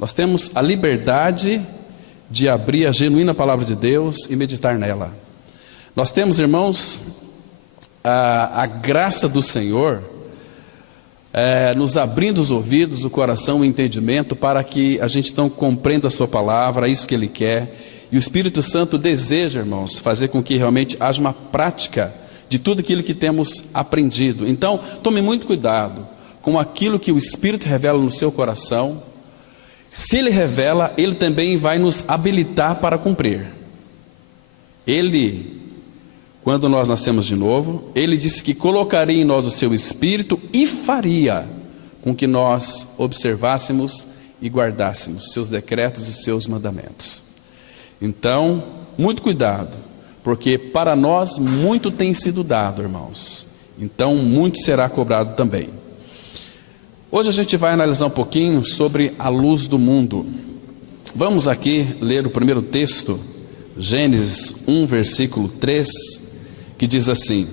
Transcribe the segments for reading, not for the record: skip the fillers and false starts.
Nós temos a liberdade de abrir a genuína palavra de Deus e meditar nela. Nós temos, irmãos, a graça do Senhor nos abrindo os ouvidos, o coração, o entendimento, para que a gente então compreenda a sua palavra, isso que Ele quer. E o Espírito Santo deseja, irmãos, fazer com que realmente haja uma prática de tudo aquilo que temos aprendido. Então, tome muito cuidado com aquilo que o Espírito revela no seu coração. Se Ele revela, Ele também vai nos habilitar para cumprir. Ele, quando nós nascemos de novo, Ele disse que colocaria em nós o seu Espírito e faria com que nós observássemos e guardássemos seus decretos e seus mandamentos. Então, muito cuidado, porque para nós muito tem sido dado, irmãos. Então, muito será cobrado também. Hoje a gente vai analisar um pouquinho sobre a luz do mundo. Vamos aqui ler o primeiro texto, Gênesis 1, versículo 3, que diz assim: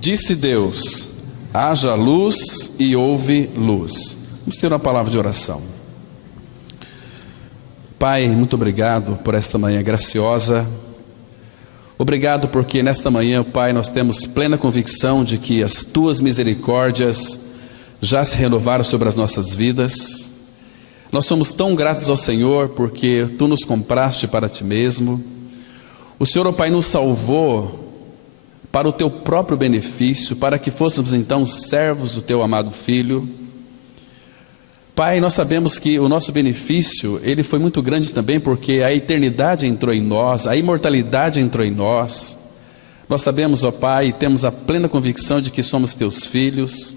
Disse Deus, haja luz e houve luz. Vamos ter uma palavra de oração. Pai, muito obrigado por esta manhã graciosa. Obrigado porque nesta manhã, Pai, nós temos plena convicção de que as Tuas misericórdias já se renovaram sobre as nossas vidas. Nós somos tão gratos ao Senhor porque Tu nos compraste para Ti mesmo. O Senhor, ó Pai, nos salvou para o Teu próprio benefício, para que fôssemos então servos do Teu amado Filho. Pai, nós sabemos que o nosso benefício, ele foi muito grande também, porque a eternidade entrou em nós, a imortalidade entrou em nós. Nós sabemos, ó Pai, e temos a plena convicção de que somos Teus filhos.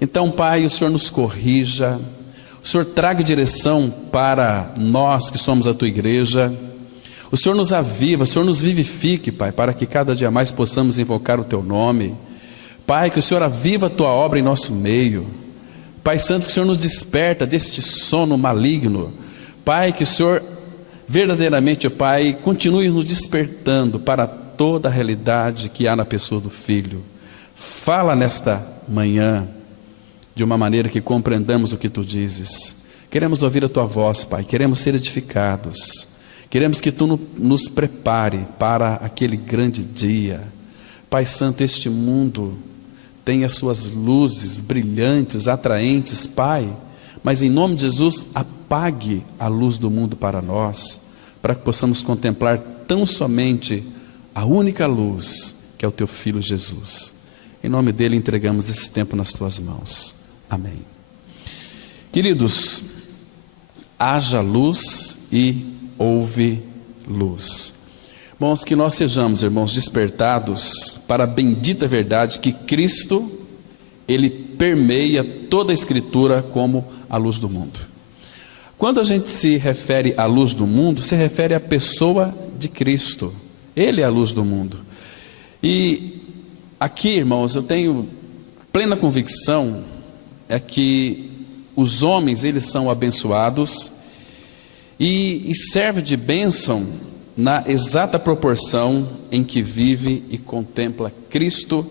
Então, Pai, o Senhor nos corrija, o Senhor traga direção para nós que somos a Tua igreja. O Senhor nos aviva, o Senhor nos vivifique, Pai, para que cada dia mais possamos invocar o Teu nome. Pai, que o Senhor aviva a Tua obra em nosso meio. Pai Santo, que o Senhor nos desperta deste sono maligno. Pai, que o Senhor verdadeiramente, Pai, continue nos despertando para toda a realidade que há na pessoa do Filho. Fala nesta manhã de uma maneira que compreendamos o que Tu dizes. Queremos ouvir a Tua voz, Pai, queremos ser edificados. Queremos que Tu nos prepare para aquele grande dia. Pai Santo, este mundo tem as suas luzes brilhantes, atraentes, Pai, mas em nome de Jesus, apague a luz do mundo para nós, para que possamos contemplar tão somente a única luz, que é o Teu Filho Jesus. Em nome dele entregamos esse tempo nas Tuas mãos. Amém. Queridos, haja luz e houve luz. Bons, que nós sejamos, irmãos, despertados para a bendita verdade que Cristo, Ele permeia toda a Escritura como a luz do mundo. Quando a gente se refere à luz do mundo, se refere à pessoa de Cristo. Ele é a luz do mundo. E aqui, irmãos, eu tenho plena convicção é que os homens, eles são abençoados e serve de bênção na exata proporção em que vive e contempla Cristo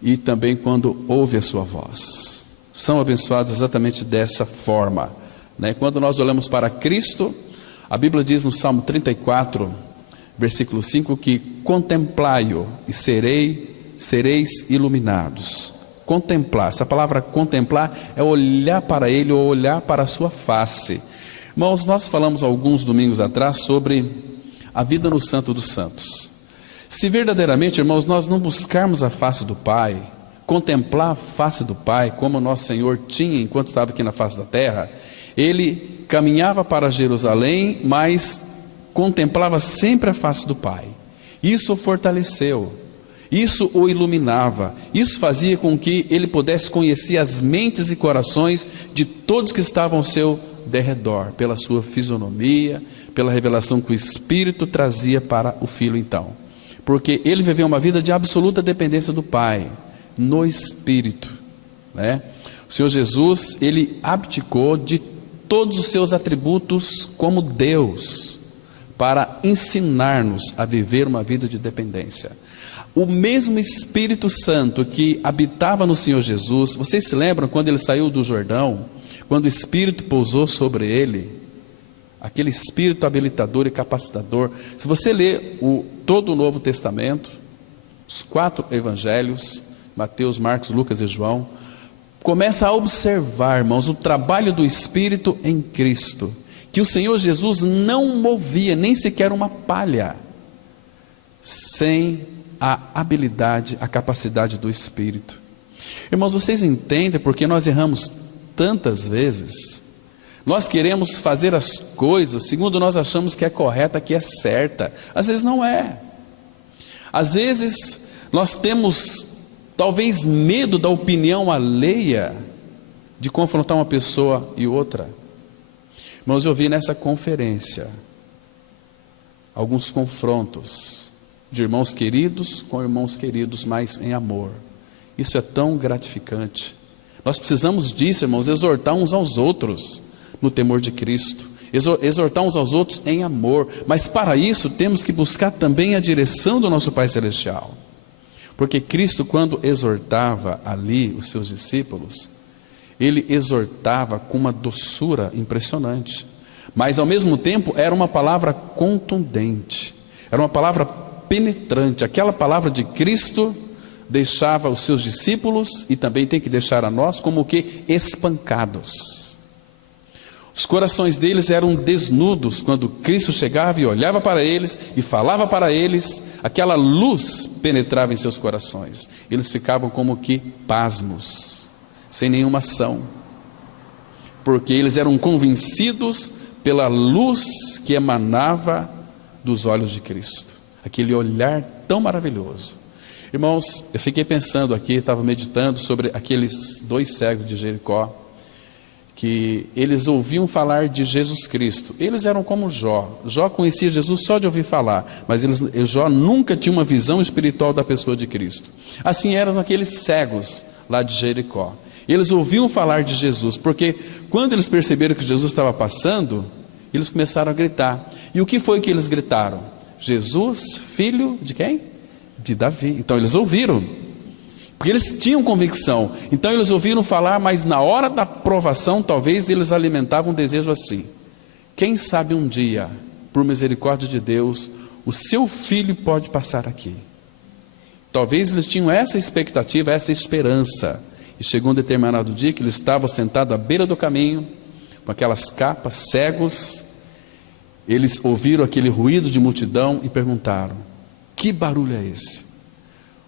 e também quando ouve a sua voz. São abençoados exatamente dessa forma, né? Quando nós olhamos para Cristo, a Bíblia diz no Salmo 34, versículo 5, que contemplai-o e sereis iluminados. Contemplar, essa palavra contemplar é olhar para Ele ou olhar para a sua face. Irmãos, nós falamos alguns domingos atrás sobre a vida no Santo dos Santos. Se verdadeiramente, irmãos, nós não buscarmos a face do Pai, contemplar a face do Pai, como o nosso Senhor tinha enquanto estava aqui na face da terra, Ele caminhava para Jerusalém, mas contemplava sempre a face do Pai. Isso o fortaleceu, isso o iluminava, isso fazia com que Ele pudesse conhecer as mentes e corações de todos que estavam ao seu derredor, pela sua fisionomia, pela revelação que o Espírito trazia para o Filho então, porque ele viveu uma vida de absoluta dependência do Pai, no Espírito, né? O Senhor Jesus, ele abdicou de todos os seus atributos como Deus, para ensinar-nos a viver uma vida de dependência. O mesmo Espírito Santo que habitava no Senhor Jesus, vocês se lembram quando ele saiu do Jordão, quando o Espírito pousou sobre ele, aquele Espírito habilitador e capacitador, se você ler todo o Novo Testamento, os 4 evangelhos, Mateus, Marcos, Lucas e João, começa a observar, irmãos, o trabalho do Espírito em Cristo, que o Senhor Jesus não movia nem sequer uma palha, sem a habilidade, a capacidade do Espírito. Irmãos, vocês entendem porque nós erramos tantas vezes? Nós queremos fazer as coisas segundo nós achamos que é correta, que é certa. Às vezes não é. Às vezes nós temos talvez medo da opinião alheia, de confrontar uma pessoa e outra. Irmãos, eu vi nessa conferência alguns confrontos de irmãos queridos com irmãos queridos, mas em amor. Isso é tão gratificante. Nós precisamos disso, irmãos, exortar uns aos outros no temor de Cristo, exortar uns aos outros em amor, mas para isso temos que buscar também a direção do nosso Pai Celestial, porque Cristo, quando exortava ali os seus discípulos, ele exortava com uma doçura impressionante, mas ao mesmo tempo era uma palavra contundente, era uma palavra penetrante. Aquela palavra de Cristo deixava os seus discípulos, e também tem que deixar a nós, como que espancados. Os corações deles eram desnudos quando Cristo chegava e olhava para eles e falava para eles. Aquela luz penetrava em seus corações. Eles ficavam como que pasmos, sem nenhuma ação, porque eles eram convencidos pela luz que emanava dos olhos de Cristo, aquele olhar tão maravilhoso. Irmãos, eu fiquei pensando aqui, estava meditando sobre aqueles 2 cegos de Jericó, que eles ouviam falar de Jesus Cristo. Eles eram como Jó. Jó conhecia Jesus só de ouvir falar, mas Jó nunca tinha uma visão espiritual da pessoa de Cristo. Assim eram aqueles cegos lá de Jericó. Eles ouviam falar de Jesus, porque quando eles perceberam que Jesus estava passando, eles começaram a gritar. E o que foi que eles gritaram? Jesus, filho de quem? De Davi. Então eles ouviram, porque eles tinham convicção. Então eles ouviram falar, mas na hora da provação, talvez eles alimentavam um desejo assim: quem sabe um dia, por misericórdia de Deus, o seu filho pode passar aqui. Talvez eles tinham essa expectativa, essa esperança. E chegou um determinado dia que eles estavam sentados à beira do caminho, com aquelas capas, cegos. Eles ouviram aquele ruído de multidão e perguntaram: que barulho é esse?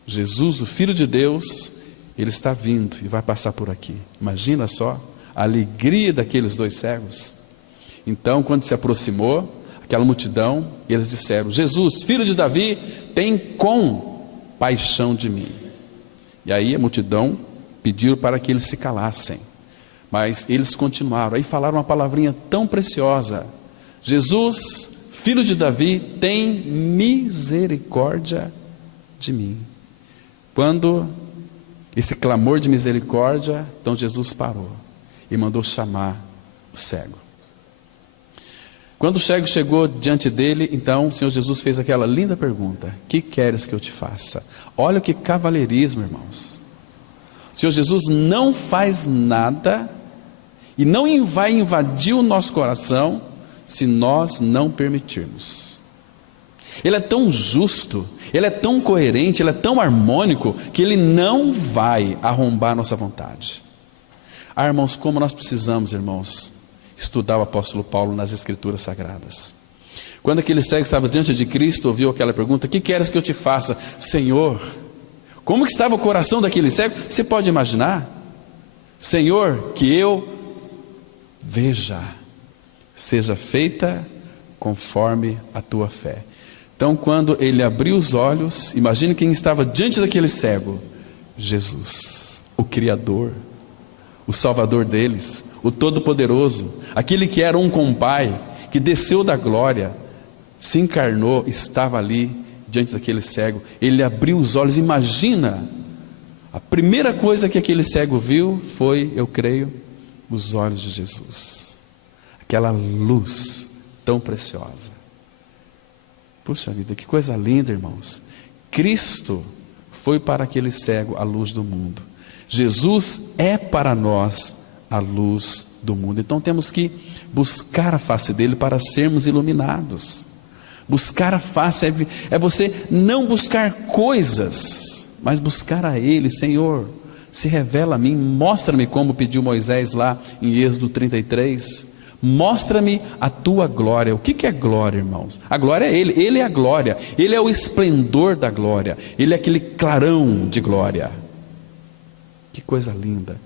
Jesus, o Filho de Deus, ele está vindo e vai passar por aqui. Imagina só a alegria daqueles 2 cegos. Então, quando se aproximou aquela multidão, eles disseram: Jesus, filho de Davi, tem compaixão de mim. E aí a multidão pediu para que eles se calassem, mas eles continuaram. Aí falaram uma palavrinha tão preciosa: Jesus, filho de Davi, tem misericórdia de mim. Quando esse clamor de misericórdia, então Jesus parou e mandou chamar o cego. Quando o cego chegou diante dele, então o Senhor Jesus fez aquela linda pergunta: que queres que eu te faça? Olha que cavalheirismo, irmãos. O Senhor Jesus não faz nada e não vai invadir o nosso coração se nós não permitirmos. Ele é tão justo, ele é tão coerente, ele é tão harmônico, que ele não vai arrombar nossa vontade. Ah, irmãos, como nós precisamos, irmãos, estudar o apóstolo Paulo nas Escrituras Sagradas. Quando aquele cego estava diante de Cristo, ouviu aquela pergunta: que queres que eu te faça? Senhor, como que estava o coração daquele cego? Você pode imaginar? Senhor, que eu veja, seja feita conforme a tua fé. Então, quando ele abriu os olhos, imagine quem estava diante daquele cego: Jesus, o Criador, o Salvador deles, o Todo-Poderoso, aquele que era um com o Pai, que desceu da glória, se encarnou, estava ali diante daquele cego. Ele abriu os olhos. Imagina, a primeira coisa que aquele cego viu foi, eu creio, os olhos de Jesus, aquela luz tão preciosa. Puxa vida, que coisa linda, irmãos. Cristo foi para aquele cego a luz do mundo. Jesus é para nós a luz do mundo. Então temos que buscar a face dele para sermos iluminados. Buscar a face é você não buscar coisas, mas buscar a ele. Senhor, se revela a mim, mostra-me, como pediu Moisés lá em Êxodo 33, mostra-me a tua glória. O que é glória, irmãos? A glória é ele é a glória, ele é o esplendor da glória, ele é aquele clarão de glória. Que coisa linda!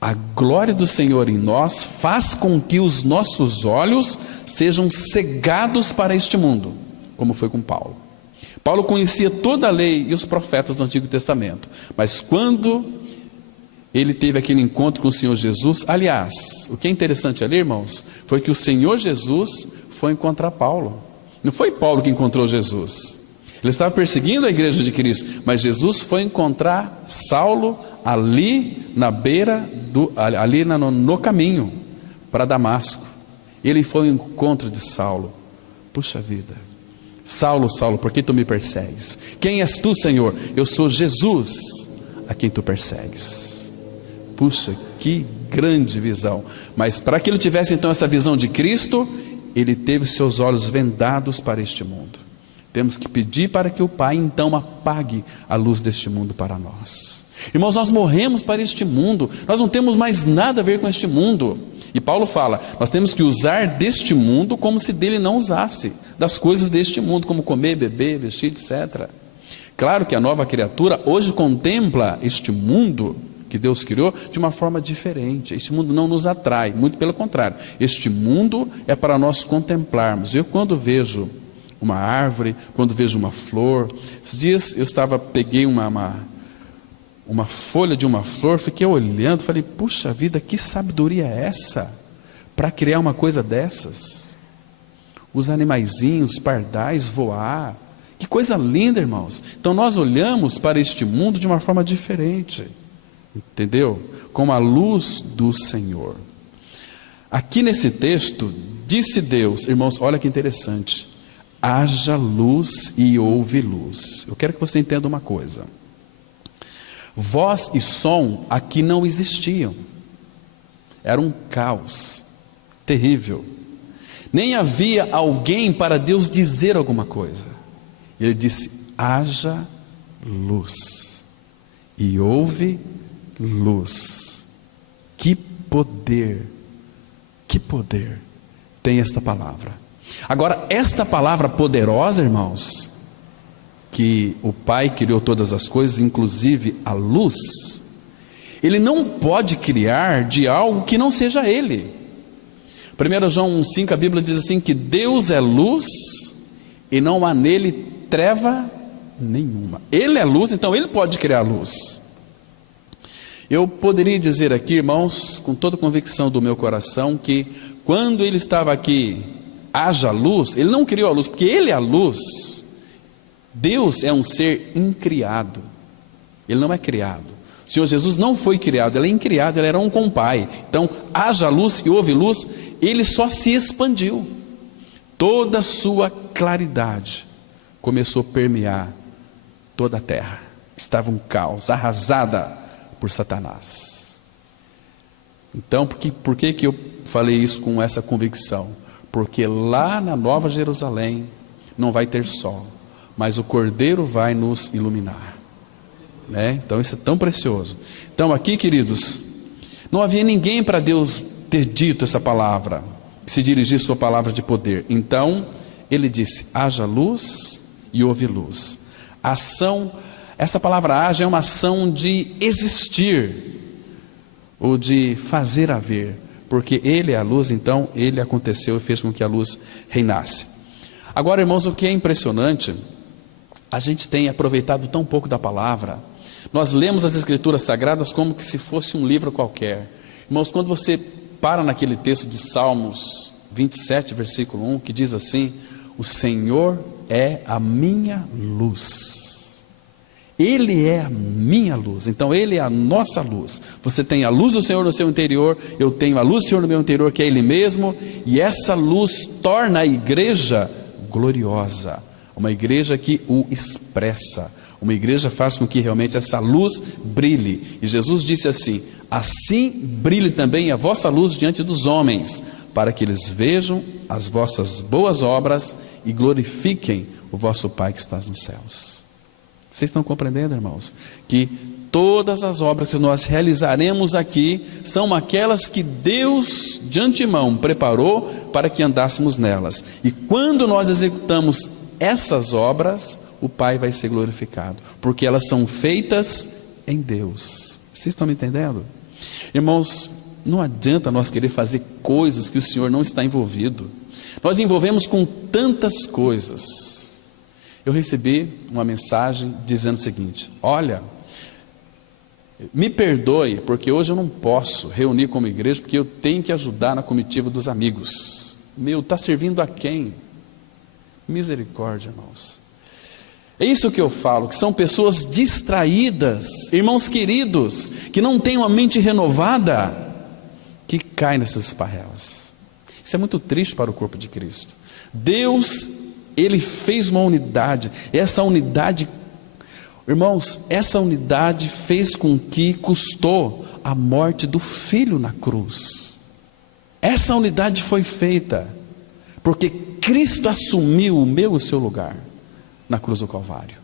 A glória do Senhor em nós faz com que os nossos olhos sejam cegados para este mundo, como foi com Paulo. Paulo conhecia toda a lei e os profetas do Antigo Testamento, mas quando ele teve aquele encontro com o Senhor Jesus, aliás, o que é interessante ali, irmãos, foi que o Senhor Jesus foi encontrar Paulo. Não foi Paulo que encontrou Jesus. Ele estava perseguindo a igreja de Cristo, mas Jesus foi encontrar Saulo ali na beira, no caminho para Damasco. Ele foi ao encontro de Saulo. Puxa vida, Saulo, Saulo, por que tu me persegues? Quem és tu, Senhor? Eu sou Jesus, a quem tu persegues. Puxa, que grande visão. Mas para que ele tivesse então essa visão de Cristo, ele teve seus olhos vendados para este mundo. Temos que pedir para que o Pai então apague a luz deste mundo para nós. Irmãos, nós morremos para este mundo, nós não temos mais nada a ver com este mundo. E Paulo fala, nós temos que usar deste mundo como se dele não usasse, das coisas deste mundo, como comer, beber, vestir, etc. Claro que a nova criatura hoje contempla este mundo que Deus criou de uma forma diferente. Este mundo não nos atrai, muito pelo contrário, este mundo é para nós contemplarmos. Eu, quando vejo uma árvore, quando vejo uma flor, esses dias eu peguei uma folha de uma flor, fiquei olhando, falei, puxa vida, que sabedoria é essa para criar uma coisa dessas? Os animaizinhos, os pardais voar, que coisa linda, irmãos. Então nós olhamos para este mundo de uma forma diferente, entendeu? Com a luz do Senhor. Aqui nesse texto, disse Deus, irmãos, olha que interessante, haja luz e houve luz. Eu quero que você entenda uma coisa. Voz e som aqui não existiam. Era um caos terrível. Nem havia alguém para Deus dizer alguma coisa. Ele disse, haja luz. E houve luz. Que poder tem esta palavra. Agora, esta palavra poderosa, irmãos, que o Pai criou todas as coisas, inclusive a luz, Ele não pode criar de algo que não seja Ele. 1 João 1,5, a Bíblia diz assim, que Deus é luz e não há nele treva nenhuma. Ele é luz, então Ele pode criar luz. Eu poderia dizer aqui, irmãos, com toda convicção do meu coração, que quando Ele estava aqui, haja luz, Ele não criou a luz, porque Ele é a luz. Deus é um ser incriado, Ele não é criado. O Senhor Jesus não foi criado, Ele é incriado, Ele era um com o Pai. Então, haja luz e houve luz, Ele só se expandiu. Toda a sua claridade começou a permear toda a terra. Estava um caos, arrasada por Satanás. Então, por que eu falei isso com essa convicção? Porque lá na Nova Jerusalém não vai ter sol, mas o Cordeiro vai nos iluminar, né? Então isso é tão precioso. Então aqui, queridos, não havia ninguém para Deus ter dito essa palavra, que se dirigisse sua palavra de poder. Então Ele disse, haja luz e houve luz. Ação, essa palavra haja é uma ação de existir, ou de fazer haver, porque Ele é a luz, então Ele aconteceu e fez com que a luz reinasse. Agora, irmãos, o que é impressionante, a gente tem aproveitado tão pouco da palavra. Nós lemos as Escrituras Sagradas como que se fosse um livro qualquer. Irmãos, quando você para naquele texto de Salmos 27, versículo 1, que diz assim, o Senhor é a minha luz. Ele é a minha luz, então Ele é a nossa luz. Você tem a luz do Senhor no seu interior, eu tenho a luz do Senhor no meu interior, que é Ele mesmo, e essa luz torna a igreja gloriosa, uma igreja que o expressa, Uma igreja faz com que realmente essa luz brilhe. E Jesus disse assim: assim brilhe também a vossa luz diante dos homens, para que eles vejam as vossas boas obras e glorifiquem o vosso Pai que está nos céus. Vocês estão compreendendo, irmãos? Que todas as obras que nós realizaremos aqui são aquelas que Deus de antemão preparou para que andássemos nelas. E quando nós executamos essas obras, o Pai vai ser glorificado, porque elas são feitas em Deus. Vocês estão me entendendo? Irmãos, não adianta nós querer fazer coisas que o Senhor não está envolvido. Nós envolvemos com tantas coisas. Eu recebi uma mensagem dizendo o seguinte: olha, me perdoe, porque hoje eu não posso reunir como igreja, porque eu tenho que ajudar na comitiva dos amigos. Está servindo a quem? Misericórdia, irmãos. É isso que eu falo, que são pessoas distraídas, irmãos queridos, que não têm uma mente renovada, que caem nessas esparrelas. Isso é muito triste para o corpo de Cristo. Deus, Ele fez uma unidade. Essa unidade, irmãos, essa unidade fez com que custou a morte do Filho na cruz. Essa unidade foi feita porque Cristo assumiu o meu e o seu lugar na cruz do Calvário.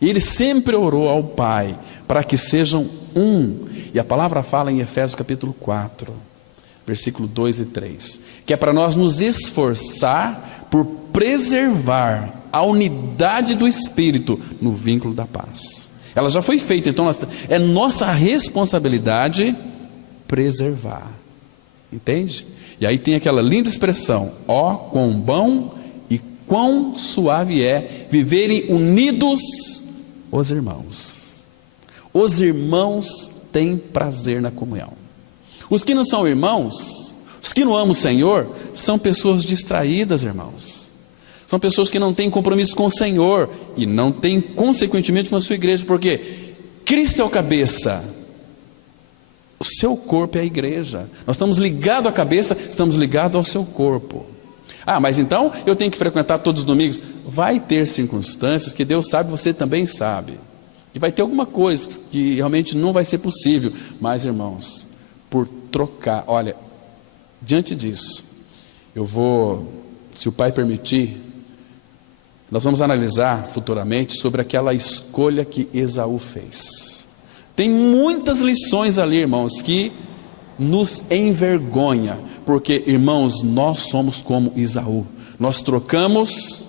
E Ele sempre orou ao Pai para que sejam um. E a palavra fala em Efésios capítulo 4, versículo 2 e 3, que é para nós nos esforçar por preservar a unidade do Espírito no vínculo da paz. Ela já foi feita, então é nossa responsabilidade preservar. Entende? E aí tem aquela linda expressão: ó, quão bom e quão suave é viverem unidos os irmãos. Os irmãos têm prazer na comunhão. Os que não são irmãos, os que não amam o Senhor, são pessoas distraídas, irmãos. São pessoas que não têm compromisso com o Senhor e não têm consequentemente com a sua igreja, porque Cristo é o cabeça, o seu corpo é a igreja. Nós estamos ligados à cabeça, estamos ligados ao seu corpo. Ah, mas então eu tenho que frequentar todos os domingos? Vai ter circunstâncias que Deus sabe, você também sabe, e vai ter alguma coisa que realmente não vai ser possível. Mas, irmãos, por trocar, olha, diante disso, eu vou, se o Pai permitir, nós vamos analisar futuramente sobre aquela escolha que Esaú fez. Tem muitas lições ali, irmãos, que nos envergonha, porque, irmãos, nós somos como Esaú. Nós trocamos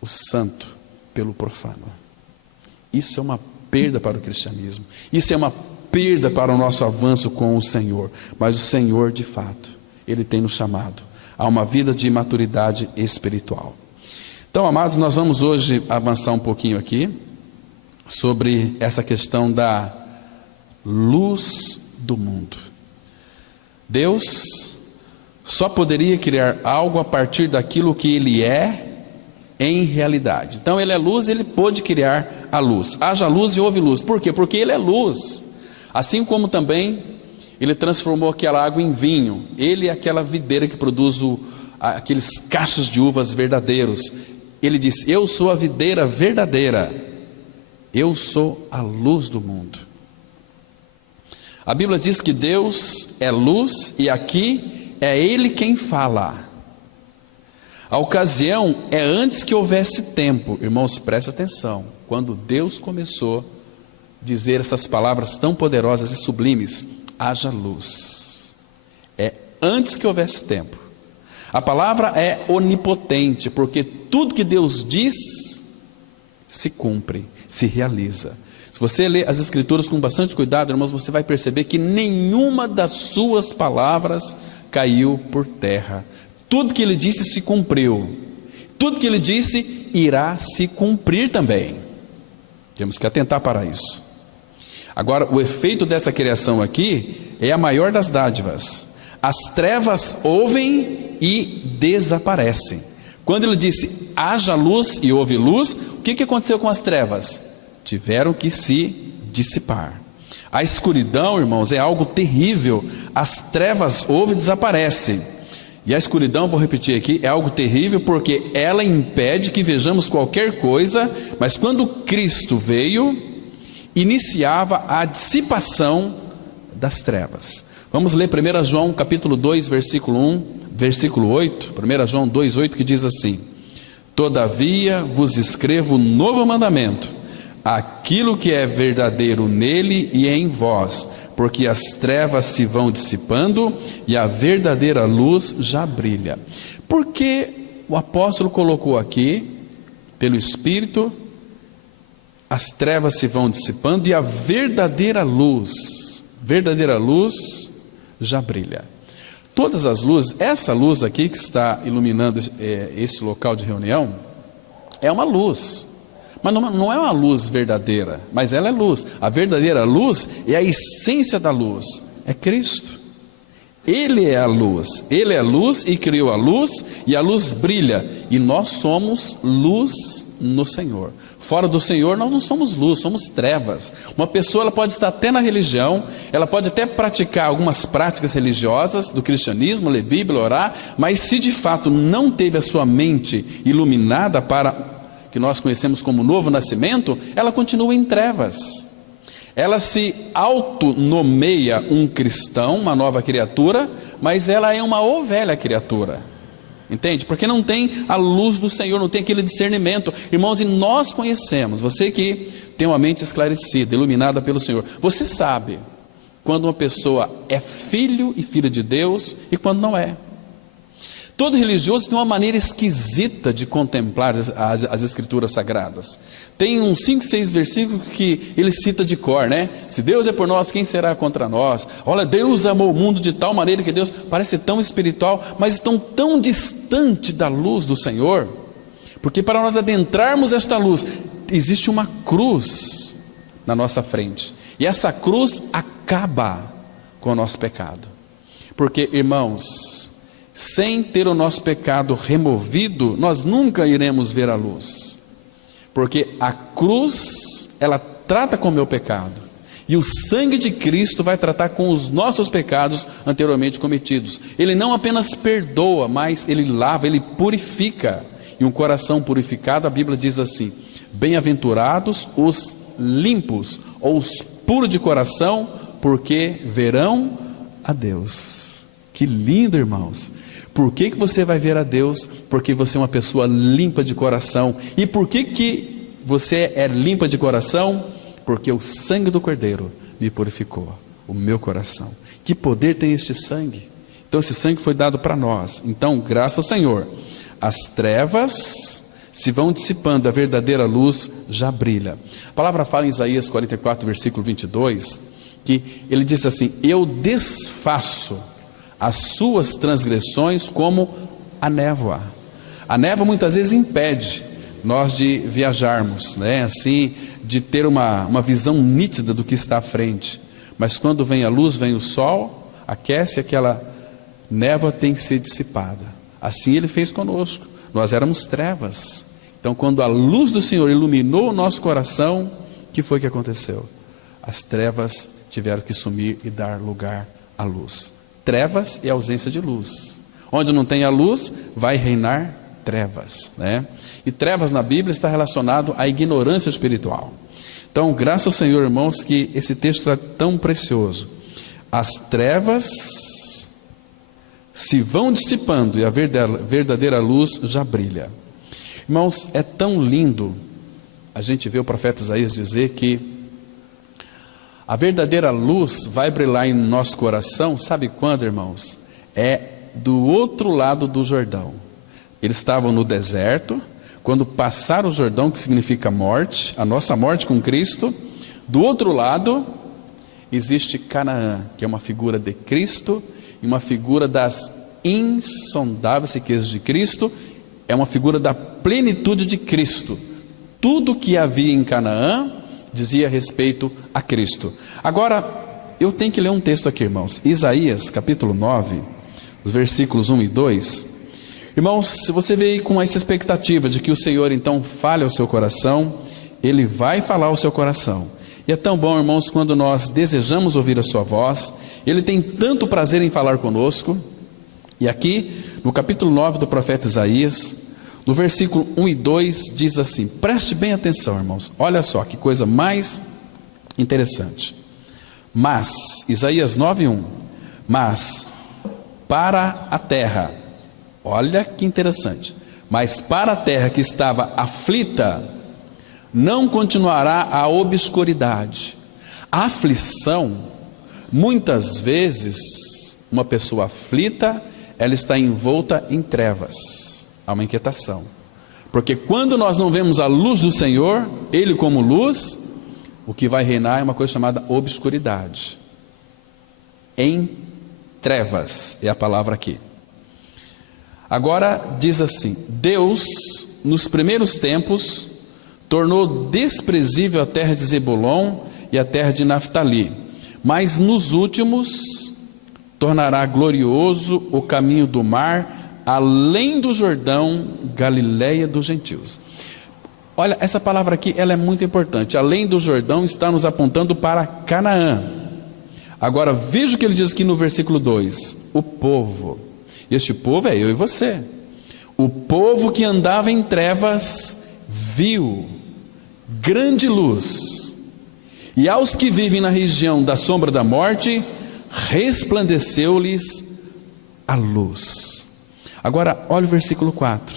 o santo pelo profano. Isso é uma perda para o cristianismo. Isso é uma perda para o nosso avanço com o Senhor. Mas o Senhor, de fato, Ele tem nos chamado a uma vida de maturidade espiritual. Então, amados, nós vamos hoje avançar um pouquinho aqui sobre essa questão da luz do mundo. Deus só poderia criar algo a partir daquilo que Ele é em realidade. Então Ele é luz, Ele pôde criar a luz. Haja luz e houve luz. Por quê? Porque Ele é luz. Assim como também Ele transformou aquela água em vinho. Ele é aquela videira que produz aqueles cachos de uvas verdadeiros. Ele diz: eu sou a videira verdadeira, eu sou a luz do mundo. A Bíblia diz que Deus é luz e aqui é Ele quem fala. A ocasião é antes que houvesse tempo. Irmãos, presta atenção. Quando Deus começou a dizer essas palavras tão poderosas e sublimes: haja luz. É antes que houvesse tempo. A palavra é onipotente, porque tudo que Deus diz se cumpre, se realiza. Se você ler as Escrituras com bastante cuidado, irmãos, você vai perceber que nenhuma das suas palavras caiu por terra. Tudo que Ele disse se cumpriu. Tudo que Ele disse irá se cumprir também. Temos que atentar para isso. Agora, o efeito dessa criação aqui é a maior das dádivas. As trevas ouvem e desaparecem. Quando Ele disse: haja luz e houve luz, o que aconteceu com as trevas? Tiveram que se dissipar. A escuridão, irmãos, é algo terrível. As trevas ouvem e desaparecem. E a escuridão, vou repetir aqui, é algo terrível, porque ela impede que vejamos qualquer coisa, mas quando Cristo veio, iniciava a dissipação das trevas. Vamos ler 1 João capítulo 2, versículo 1, versículo 8, 1 João 2, 8, que diz assim: todavia vos escrevo um novo mandamento, aquilo que é verdadeiro nele e em vós, porque as trevas se vão dissipando e a verdadeira luz já brilha. Por que o apóstolo colocou aqui, pelo Espírito, as trevas se vão dissipando e a verdadeira luz já brilha? Todas as luzes, essa luz aqui que está iluminando esse local de reunião, é uma luz, mas não é uma luz verdadeira, mas ela é luz. A verdadeira luz é a essência da luz, é Cristo. Ele é a luz e criou a luz, e a luz brilha, e nós somos luz no Senhor. Fora do Senhor nós não somos luz, somos trevas. Uma pessoa, ela pode estar até na religião, ela pode até praticar algumas práticas religiosas do cristianismo, ler Bíblia, orar, mas se de fato não teve a sua mente iluminada para que nós conhecemos como novo nascimento, ela continua em trevas. Ela se autonomeia um cristão, uma nova criatura, mas ela é uma ou velha criatura, entende? Porque não tem a luz do Senhor, não tem aquele discernimento. Irmãos, e nós conhecemos, você que tem uma mente esclarecida, iluminada pelo Senhor, você sabe quando uma pessoa é filho e filha de Deus e quando não é. Todo religioso tem uma maneira esquisita de contemplar as escrituras sagradas. Tem uns 5, 6 versículos que ele cita de cor, né? Se Deus é por nós, quem será contra nós? Olha, Deus amou o mundo de tal maneira que Deus parece tão espiritual, mas estão tão distante da luz do Senhor. Porque para nós adentrarmos esta luz, existe uma cruz na nossa frente. E essa cruz acaba com o nosso pecado. Porque, irmãos, sem ter o nosso pecado removido, nós nunca iremos ver a luz, porque a cruz, ela trata com o meu pecado, e o sangue de Cristo vai tratar com os nossos pecados anteriormente cometidos. Ele não apenas perdoa, mas ele lava, ele purifica, e um coração purificado, a Bíblia diz assim: bem-aventurados os limpos, ou os puros de coração, porque verão a Deus. Que lindo, irmãos! Por que você vai ver a Deus? Porque você é uma pessoa limpa de coração. E por que você é limpa de coração? Porque o sangue do Cordeiro me purificou o meu coração. Que poder tem este sangue? Então esse sangue foi dado para nós. Então, graças ao Senhor, as trevas se vão dissipando, a verdadeira luz já brilha. A palavra fala em Isaías 44, versículo 22, que ele diz assim: eu desfaço as suas transgressões como a névoa. A névoa muitas vezes impede nós de viajarmos, né? Assim, de ter uma visão nítida do que está à frente. Mas quando vem a luz, vem o sol, aquece, aquela névoa tem que ser dissipada. Assim ele fez conosco. Nós éramos trevas. Então, quando a luz do Senhor iluminou o nosso coração, o que foi que aconteceu? As trevas tiveram que sumir e dar lugar à luz. Trevas é ausência de luz. Onde não tem a luz, vai reinar trevas, né? E trevas na Bíblia está relacionado à ignorância espiritual. Então, graças ao Senhor, irmãos, que esse texto é tão precioso. As trevas se vão dissipando e a verdadeira luz já brilha. Irmãos, é tão lindo a gente ver o profeta Isaías dizer que a verdadeira luz vai brilhar em nosso coração, sabe quando, irmãos? É do outro lado do Jordão. Eles estavam no deserto, quando passaram o Jordão, que significa morte, a nossa morte com Cristo. Do outro lado, existe Canaã, que é uma figura de Cristo, e uma figura das insondáveis riquezas de Cristo, é uma figura da plenitude de Cristo. Tudo que havia em Canaã dizia respeito a Cristo. Agora, eu tenho que ler um texto aqui, irmãos. Isaías, capítulo 9, os versículos 1 e 2. Irmãos, se você veio com essa expectativa de que o Senhor então fale ao seu coração, Ele vai falar ao seu coração. E é tão bom, irmãos, quando nós desejamos ouvir a sua voz. Ele tem tanto prazer em falar conosco. E aqui, no capítulo 9 do profeta Isaías, no versículo 1 e 2, diz assim, preste bem atenção, irmãos, olha só que coisa mais interessante. Mas, Isaías 9:1, mas para a terra, olha que interessante, mas para a terra que estava aflita, não continuará a obscuridade. A aflição, muitas vezes, uma pessoa aflita, ela está envolta em trevas, há uma inquietação, porque quando nós não vemos a luz do Senhor, Ele como luz, o que vai reinar é uma coisa chamada obscuridade, em trevas, é a palavra aqui. Agora diz assim, Deus nos primeiros tempos tornou desprezível a terra de Zebulon e a terra de Naftali, mas nos últimos tornará glorioso o caminho do mar, além do Jordão, Galileia dos gentios. Olha, essa palavra aqui, ela é muito importante. Além do Jordão, está nos apontando para Canaã. Agora, veja o que ele diz aqui no versículo 2. O povo. Este povo é eu e você. O povo que andava em trevas, viu grande luz. E aos que vivem na região da sombra da morte, resplandeceu-lhes a luz. Agora, olha o versículo 4.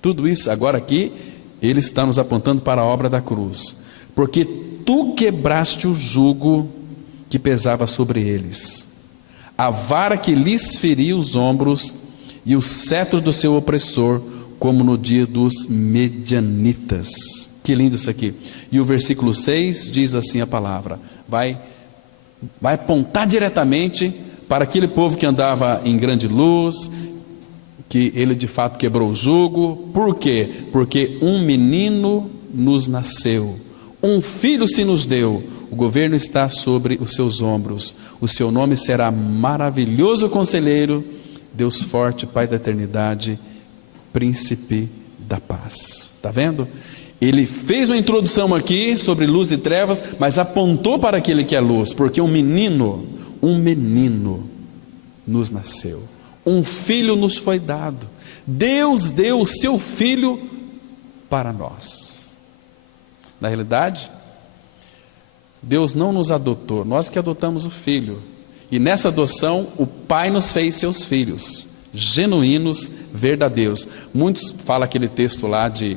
Tudo isso agora aqui, ele está nos apontando para a obra da cruz. Porque tu quebraste o jugo que pesava sobre eles, a vara que lhes feria os ombros, e o cetro do seu opressor, como no dia dos medianitas. Que lindo isso aqui. E o versículo 6 diz assim a palavra, vai apontar diretamente para aquele povo que andava em grande luz, que ele de fato quebrou o jugo. Por quê? Porque um menino nos nasceu, um filho se nos deu, o governo está sobre os seus ombros, o seu nome será Maravilhoso Conselheiro, Deus Forte, Pai da Eternidade, Príncipe da Paz. Está vendo? Ele fez uma introdução aqui sobre luz e trevas, mas apontou para aquele que é luz, porque um menino nos nasceu, um filho nos foi dado. Deus deu o seu filho para nós. Na realidade, Deus não nos adotou, nós que adotamos o filho. E nessa adoção, o Pai nos fez seus filhos, genuínos, verdadeiros. Muitos falam aquele texto lá de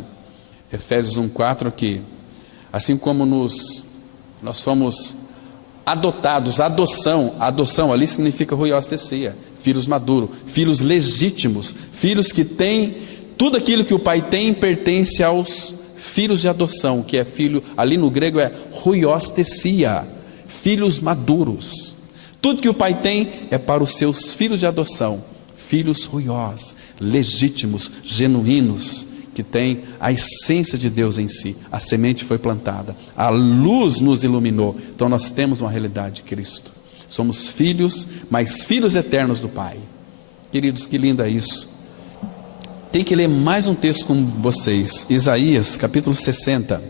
Efésios 1:4, que assim como nós fomos adotados, adoção ali significa ruióstesia, filhos maduros, filhos legítimos, filhos que têm, tudo aquilo que o pai tem pertence aos filhos de adoção, que é filho, ali no grego é ruióstesia, filhos maduros. Tudo que o pai tem é para os seus filhos de adoção, filhos ruiós, legítimos, genuínos, que têm a essência de Deus em si. A semente foi plantada, a luz nos iluminou, então nós temos uma realidade de Cristo. Somos filhos, mas filhos eternos do Pai. Queridos, que lindo é isso. Tem que ler mais um texto com vocês, Isaías capítulo 60.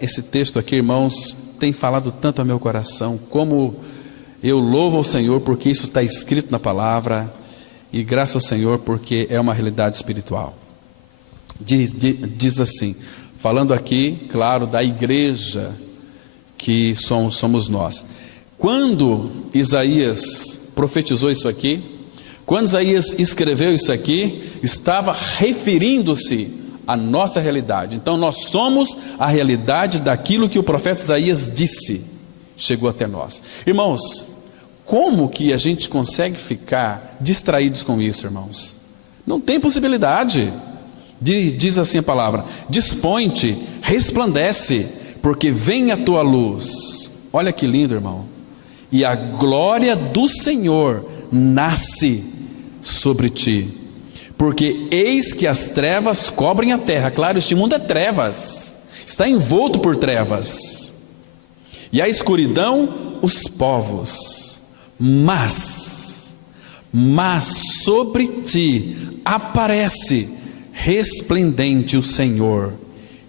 Esse texto aqui, irmãos, tem falado tanto ao meu coração, como eu louvo ao Senhor porque isso está escrito na palavra, e graças ao Senhor porque é uma realidade espiritual. Diz assim, falando aqui, claro, da igreja que somos nós. Quando Isaías profetizou isso aqui, quando Isaías escreveu isso aqui, estava referindo-se à nossa realidade. Então nós somos a realidade daquilo que o profeta Isaías disse, chegou até nós. Irmãos, como que a gente consegue ficar distraídos com isso, irmãos? Não tem possibilidade. Diz assim a palavra, dispõe-te, resplandece, porque vem a tua luz. Olha que lindo, irmão. E a glória do Senhor nasce sobre ti, porque eis que as trevas cobrem a terra. Claro, este mundo é trevas, está envolto por trevas, e a escuridão os povos, mas sobre ti aparece resplendente o Senhor,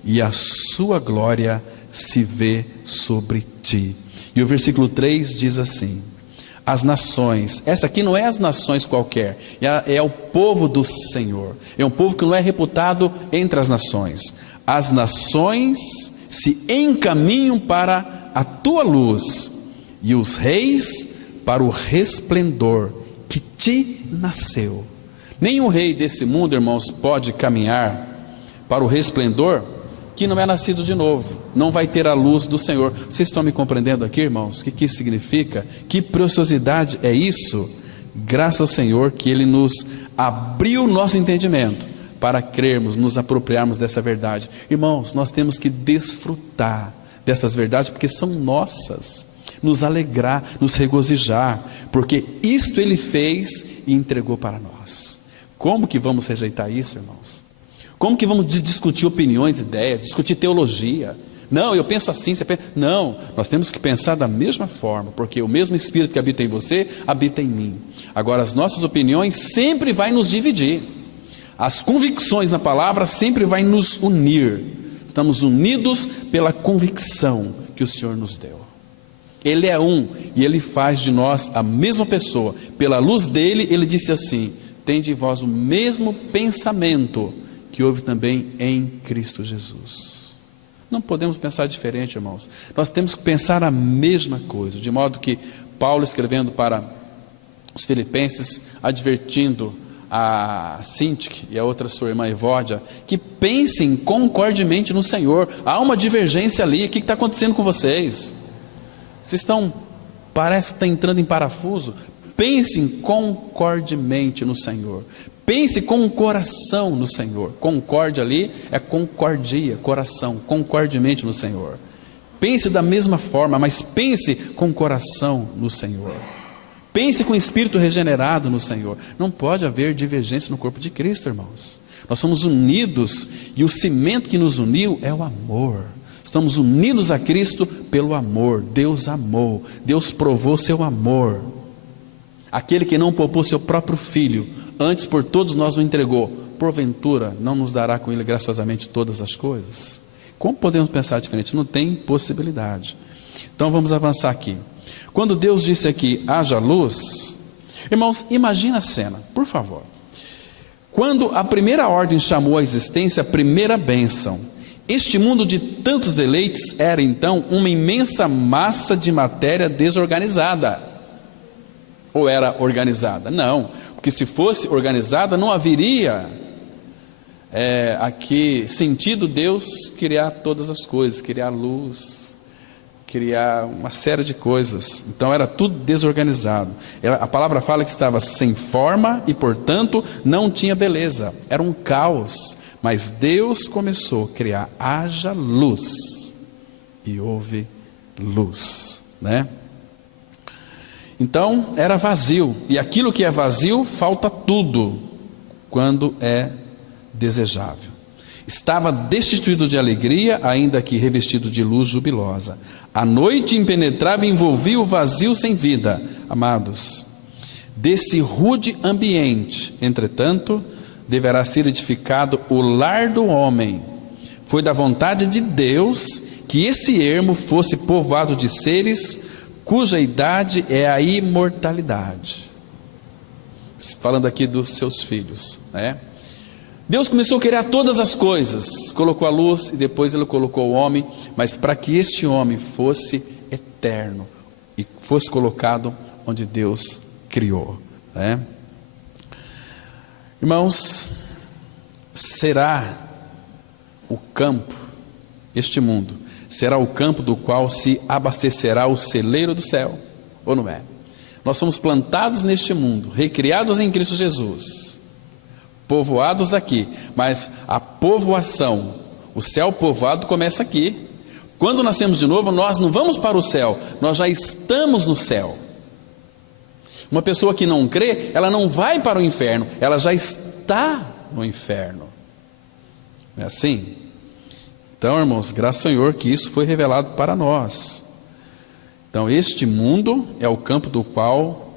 e a sua glória se vê sobre ti. E o versículo 3 diz assim: as nações. Essa aqui não é as nações qualquer, é o povo do Senhor. É um povo que não é reputado entre as nações. As nações se encaminham para a tua luz, e os reis para o resplendor que te nasceu. Nenhum rei desse mundo, irmãos, pode caminhar para o resplendor que não é nascido de novo, não vai ter a luz do Senhor. Vocês estão me compreendendo aqui, irmãos? O que isso significa? Que preciosidade é isso? Graças ao Senhor que Ele nos abriu o nosso entendimento para crermos, nos apropriarmos dessa verdade. Irmãos, nós temos que desfrutar dessas verdades, porque são nossas, nos alegrar, nos regozijar, porque isto Ele fez e entregou para nós. Como que vamos rejeitar isso, irmãos? Como que vamos discutir opiniões, ideias, discutir teologia? Não, eu penso assim, você pensa... Não, nós temos que pensar da mesma forma, porque o mesmo Espírito que habita em você, habita em mim. Agora, as nossas opiniões sempre vai nos dividir. As convicções na palavra sempre vai nos unir. Estamos unidos pela convicção que o Senhor nos deu. Ele é um, e Ele faz de nós a mesma pessoa. Pela luz dele, Ele disse assim: tende em vós o mesmo pensamento que houve também em Cristo Jesus. Não podemos pensar diferente, irmãos. Nós temos que pensar a mesma coisa, de modo que Paulo, escrevendo para os Filipenses, advertindo a Sintique e a outra sua irmã Evódia, que pensem concordemente no Senhor. Há uma divergência ali. O que está acontecendo com vocês? Vocês estão, parece que está entrando em parafuso. Pensem concordemente no Senhor. Pense com o coração no Senhor. Concórdia ali é concordia, coração, concordemente no Senhor. Pense da mesma forma, mas pense com o coração no Senhor. Pense com o espírito regenerado no Senhor. Não pode haver divergência no corpo de Cristo, irmãos. Nós somos unidos, e o cimento que nos uniu é o amor. Estamos unidos a Cristo pelo amor. Deus amou, Deus provou seu amor. Aquele que não poupou seu próprio filho, antes por todos nós o entregou, porventura não nos dará com ele graciosamente todas as coisas? Como podemos pensar diferente? Não tem possibilidade. Então vamos avançar aqui. Quando Deus disse aqui, haja luz, irmãos, imagina a cena, por favor. Quando a primeira ordem chamou à existência a primeira bênção, este mundo de tantos deleites era então uma imensa massa de matéria desorganizada. Ou era organizada? Não, porque se fosse organizada não haveria aqui sentido Deus criar todas as coisas, criar luz, criar uma série de coisas. Então era tudo desorganizado. A palavra fala que estava sem forma e portanto não tinha beleza, era um caos. Mas Deus começou a criar, haja luz, e houve luz, né? Então era vazio, e aquilo que é vazio falta tudo quando é desejável. Estava destituído de alegria, ainda que revestido de luz jubilosa. A noite impenetrável envolvia o vazio sem vida. Amados, desse rude ambiente, entretanto, deverá ser edificado o lar do homem. Foi da vontade de Deus que esse ermo fosse povoado de seres cuja idade é a imortalidade. Falando aqui dos seus filhos, né? Deus começou a criar todas as coisas, colocou a luz e depois Ele colocou o homem, mas para que este homem fosse eterno e fosse colocado onde Deus criou, né? Irmãos, será o campo, este mundo, será o campo do qual se abastecerá o celeiro do céu, ou não é? Nós somos plantados neste mundo, recriados em Cristo Jesus, povoados aqui, mas a povoação, o céu povoado começa aqui. Quando nascemos de novo, nós não vamos para o céu, nós já estamos no céu. Uma pessoa que não crê, ela não vai para o inferno, ela já está no inferno. Não é assim? Então, irmãos, graças ao Senhor que isso foi revelado para nós. Então, este mundo é o campo do qual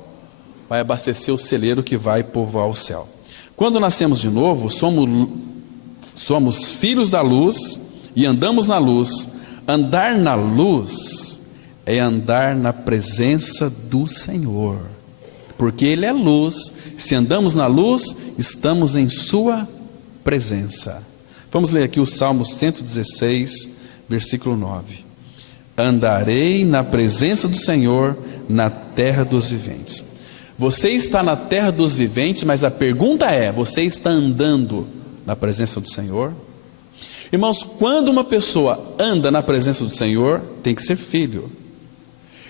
vai abastecer o celeiro que vai povoar o céu. Quando nascemos de novo, somos filhos da luz e andamos na luz. Andar na luz é andar na presença do Senhor, porque Ele é luz. Se andamos na luz, estamos em sua presença. Vamos ler aqui o Salmo 116, versículo 9. Andarei na presença do Senhor, na terra dos viventes. Você está na terra dos viventes, mas a pergunta é: você está andando na presença do Senhor? Irmãos, quando uma pessoa anda na presença do Senhor, tem que ser filho.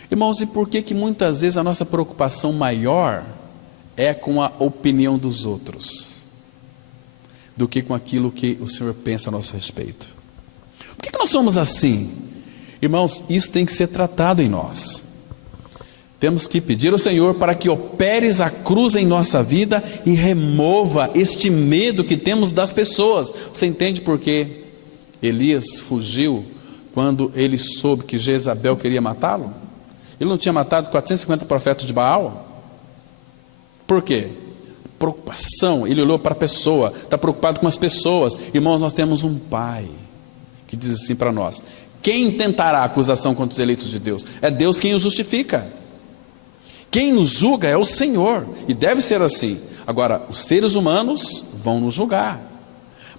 Irmãos, e por que muitas vezes a nossa preocupação maior é com a opinião dos outros, do que com aquilo que o Senhor pensa a nosso respeito? Por que nós somos assim? Irmãos, isso tem que ser tratado em nós. Temos que pedir ao Senhor para que operes a cruz em nossa vida e remova este medo que temos das pessoas. Você entende por que Elias fugiu quando ele soube que Jezabel queria matá-lo? Ele não tinha matado 450 profetas de Baal? Por quê? Preocupação. Ele olhou para a pessoa, está preocupado com as pessoas. Irmãos, nós temos um Pai que diz assim para nós: quem tentará acusação contra os eleitos de Deus? É Deus quem os justifica. Quem nos julga é o Senhor, e deve ser assim. Agora, os seres humanos vão nos julgar,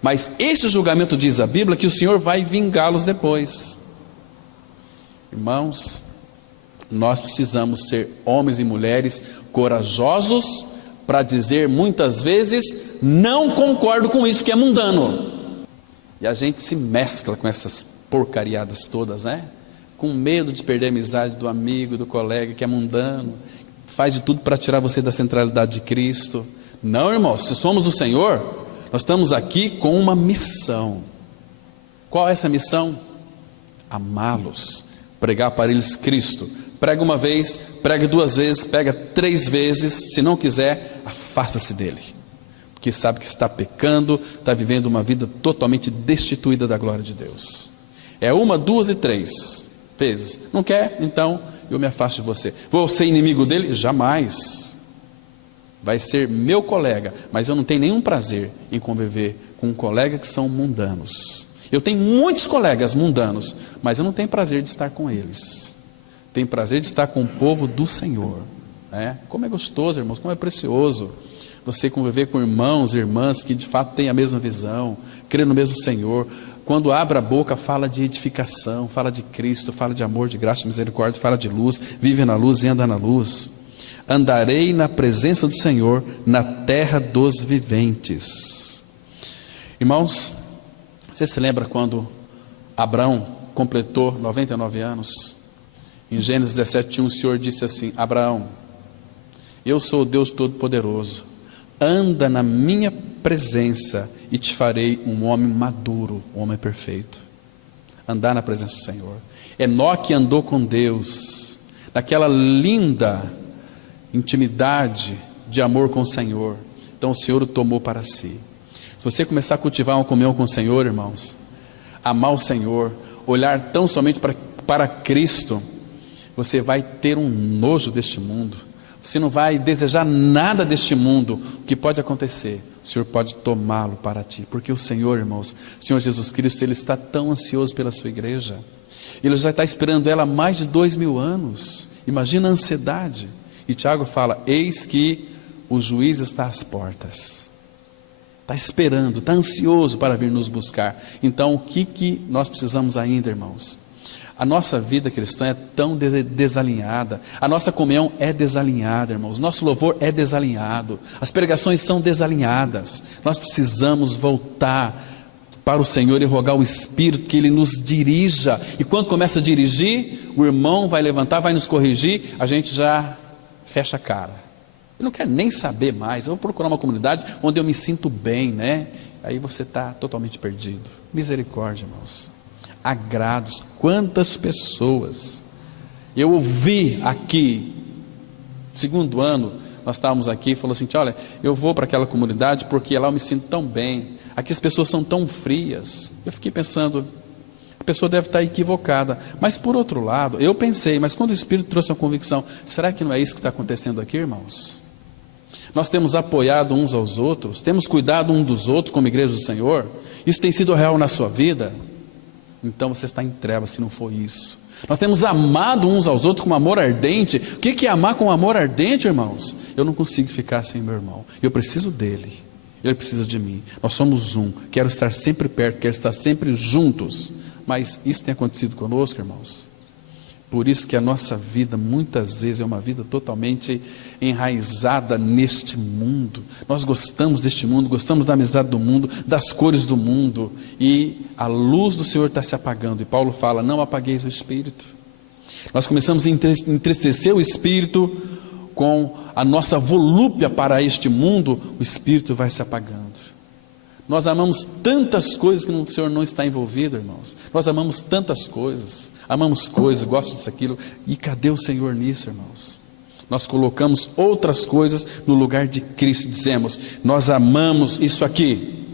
mas este julgamento, diz a Bíblia, que o Senhor vai vingá-los depois. Irmãos, nós precisamos ser homens e mulheres corajosos para dizer muitas vezes: não concordo com isso que é mundano. E a gente se mescla com essas porcariadas todas, né? Com medo de perder a amizade do amigo, do colega que é mundano, faz de tudo para tirar você da centralidade de Cristo. Não, irmãos, se somos do Senhor, nós estamos aqui com uma missão. Qual é essa missão? Amá-los, pregar para eles Cristo. Prega uma vez, prega duas vezes, prega 3 vezes. Se não quiser, afasta-se dele, porque sabe que está pecando, está vivendo uma vida totalmente destituída da glória de Deus. É 1, 2 e 3 vezes. Não quer? Então eu me afasto de você. Vou ser inimigo dele? Jamais. Vai ser meu colega, mas eu não tenho nenhum prazer em conviver com um colega que são mundanos. Eu tenho muitos colegas mundanos, mas eu não tenho prazer de estar com eles. Tenho prazer de estar com o povo do Senhor, né? Como é gostoso, irmãos, como é precioso você conviver com irmãos e irmãs que de fato têm a mesma visão, crê no mesmo Senhor. Quando abre a boca, fala de edificação, fala de Cristo, fala de amor, de graça, de misericórdia, fala de luz, vive na luz e anda na luz. Andarei na presença do Senhor, na terra dos viventes. Irmãos, você se lembra quando Abraão completou 99 anos? Em Gênesis 17:1, o Senhor disse assim: Abraão, eu sou o Deus Todo-Poderoso, anda na minha presença e te farei um homem maduro, um homem perfeito. Andar na presença do Senhor. Enoque andou com Deus, naquela linda intimidade de amor com o Senhor. Então o Senhor o tomou para si. Se você começar a cultivar uma comunhão com o Senhor, irmãos, amar o Senhor, olhar tão somente para Cristo, você vai ter um nojo deste mundo. Você não vai desejar nada deste mundo. O que pode acontecer? O Senhor pode tomá-lo para ti, porque o Senhor, irmãos, o Senhor Jesus Cristo, Ele está tão ansioso pela sua igreja. Ele já está esperando ela há mais de 2000 anos. Imagina a ansiedade. E Tiago fala: eis que o juiz está às portas. Está esperando, está ansioso para vir nos buscar. Então o que nós precisamos ainda, irmãos? A nossa vida cristã é tão desalinhada, a nossa comunhão é desalinhada, irmãos, nosso louvor é desalinhado, as pregações são desalinhadas. Nós precisamos voltar para o Senhor e rogar o Espírito que Ele nos dirija. E quando começa a dirigir, o irmão vai levantar, vai nos corrigir, a gente já fecha a cara. Eu não quero nem saber mais, eu vou procurar uma comunidade onde eu me sinto bem, né? Aí você está totalmente perdido. Misericórdia, irmãos. Agrados, quantas pessoas eu ouvi aqui, 2º ano, nós estávamos aqui, falou assim: olha, eu vou para aquela comunidade porque lá eu me sinto tão bem, aqui as pessoas são tão frias. Eu fiquei pensando, a pessoa deve estar equivocada, mas por outro lado, eu pensei, mas quando o Espírito trouxe a convicção, será que não é isso que está acontecendo aqui, irmãos? Nós temos apoiado uns aos outros, temos cuidado um dos outros como igreja do Senhor, isso tem sido real na sua vida? Então você está em trevas se não for isso. Nós temos amado uns aos outros com amor ardente. O que é amar com amor ardente, irmãos? Eu não consigo ficar sem meu irmão. Eu preciso dele. Ele precisa de mim. Nós somos um. Quero estar sempre perto, quero estar sempre juntos. Mas isso tem acontecido conosco, irmãos. Por isso que a nossa vida, muitas vezes, é uma vida totalmente enraizada neste mundo. Nós gostamos deste mundo, gostamos da amizade do mundo, das cores do mundo. E a luz do Senhor está se apagando. E Paulo fala, não apagueis o Espírito. Nós começamos a entristecer o Espírito com a nossa volúpia para este mundo. O Espírito vai se apagando. Nós amamos tantas coisas que o Senhor não está envolvido, irmãos. Nós amamos tantas coisas. Amamos coisas, gosto disso, aquilo. E cadê o Senhor nisso, irmãos? Nós colocamos outras coisas no lugar de Cristo. Dizemos, nós amamos isso aqui.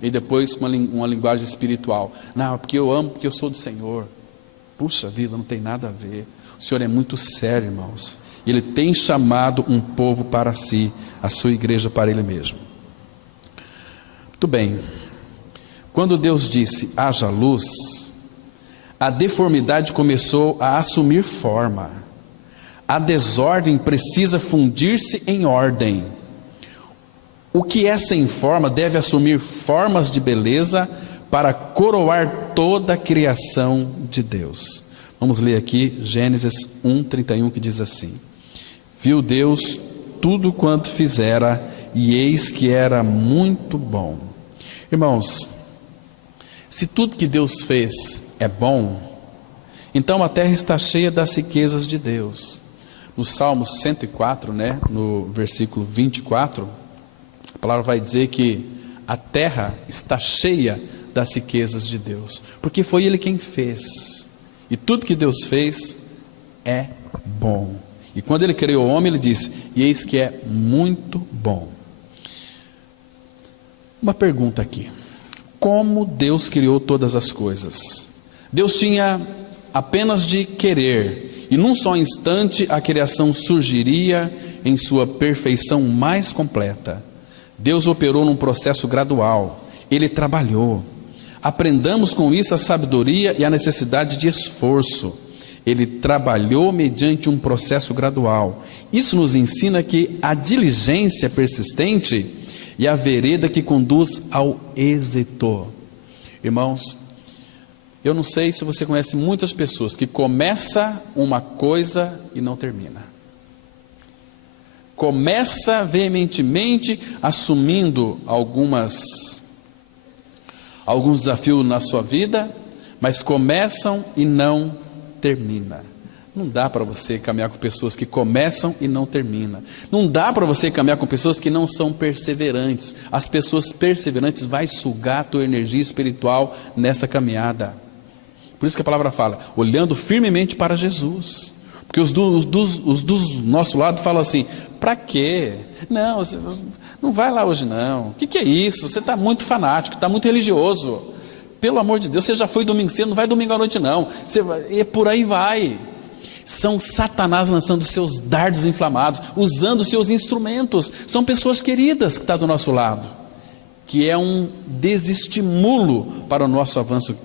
E depois com uma linguagem espiritual. Não, porque eu amo, porque eu sou do Senhor. Puxa vida, não tem nada a ver. O Senhor é muito sério, irmãos. Ele tem chamado um povo para si, a sua igreja para Ele mesmo. Muito bem. Quando Deus disse, haja luz, a deformidade começou a assumir forma. A desordem precisa fundir-se em ordem. O que é sem forma deve assumir formas de beleza para coroar toda a criação de Deus. Vamos ler aqui Gênesis 1:31, que diz assim: viu Deus tudo quanto fizera, e eis que era muito bom. Irmãos, se tudo que Deus fez é bom, então a terra está cheia das riquezas de Deus. No Salmo 104, no versículo 24, a palavra vai dizer que a terra está cheia das riquezas de Deus, porque foi Ele quem fez, e tudo que Deus fez é bom. E quando Ele criou o homem, Ele disse, e eis que é muito bom. Uma pergunta aqui: como Deus criou todas as coisas? Deus tinha apenas de querer, e num só instante a criação surgiria em sua perfeição mais completa. Deus operou num processo gradual. Ele trabalhou. Aprendamos com isso a sabedoria e a necessidade de esforço. Ele trabalhou mediante um processo gradual. Isso nos ensina que a diligência persistente e a vereda que conduz ao êxito. Irmãos, eu não sei se você conhece muitas pessoas que começa uma coisa e não termina. Começa veementemente assumindo alguns desafios na sua vida, mas começam e não termina. Não dá para você caminhar com pessoas que começam e não terminam. Não dá para você caminhar com pessoas que não são perseverantes. As pessoas perseverantes vão sugar a tua energia espiritual nessa caminhada. Por isso que a palavra fala, olhando firmemente para Jesus. Porque os do nosso lado falam assim, para quê? Não, você não vai lá hoje não. O que é isso? Você está muito fanático, está muito religioso. Pelo amor de Deus, você já foi domingo cedo, não vai domingo à noite não. E por aí vai. São Satanás lançando seus dardos inflamados, usando seus instrumentos. São pessoas queridas que estão do nosso lado, que é um desestimulo para o nosso avanço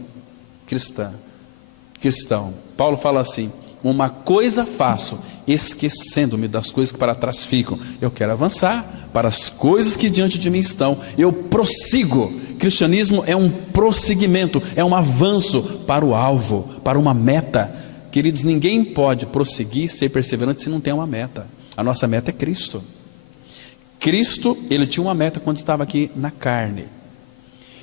cristão. Paulo fala assim, uma coisa faço, esquecendo-me das coisas que para trás ficam. Eu quero avançar para as coisas que diante de mim estão. Eu prossigo. Cristianismo é um prosseguimento, é um avanço para o alvo, para uma meta. Queridos, ninguém pode prosseguir, ser perseverante se não tem uma meta. A nossa meta é Cristo. Cristo, Ele tinha uma meta quando estava aqui na carne.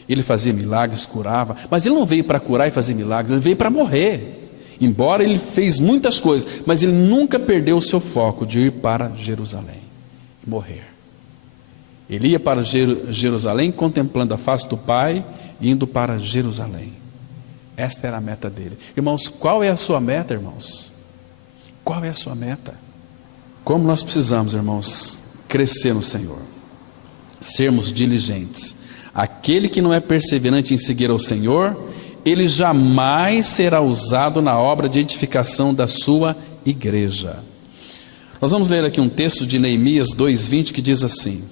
Ele fazia milagres, curava, mas Ele não veio para curar e fazer milagres, Ele veio para morrer. Embora Ele fez muitas coisas, mas Ele nunca perdeu o seu foco de ir para Jerusalém e morrer. Ele ia para Jerusalém contemplando a face do Pai, indo para Jerusalém. Esta era a meta dele. Irmãos, qual é a sua meta, irmãos? Qual é a sua meta? Como nós precisamos, irmãos, crescer no Senhor, sermos diligentes. Aquele que não é perseverante em seguir ao Senhor, ele jamais será usado na obra de edificação da sua igreja. Nós vamos ler aqui um texto de Neemias 2:20 que diz assim: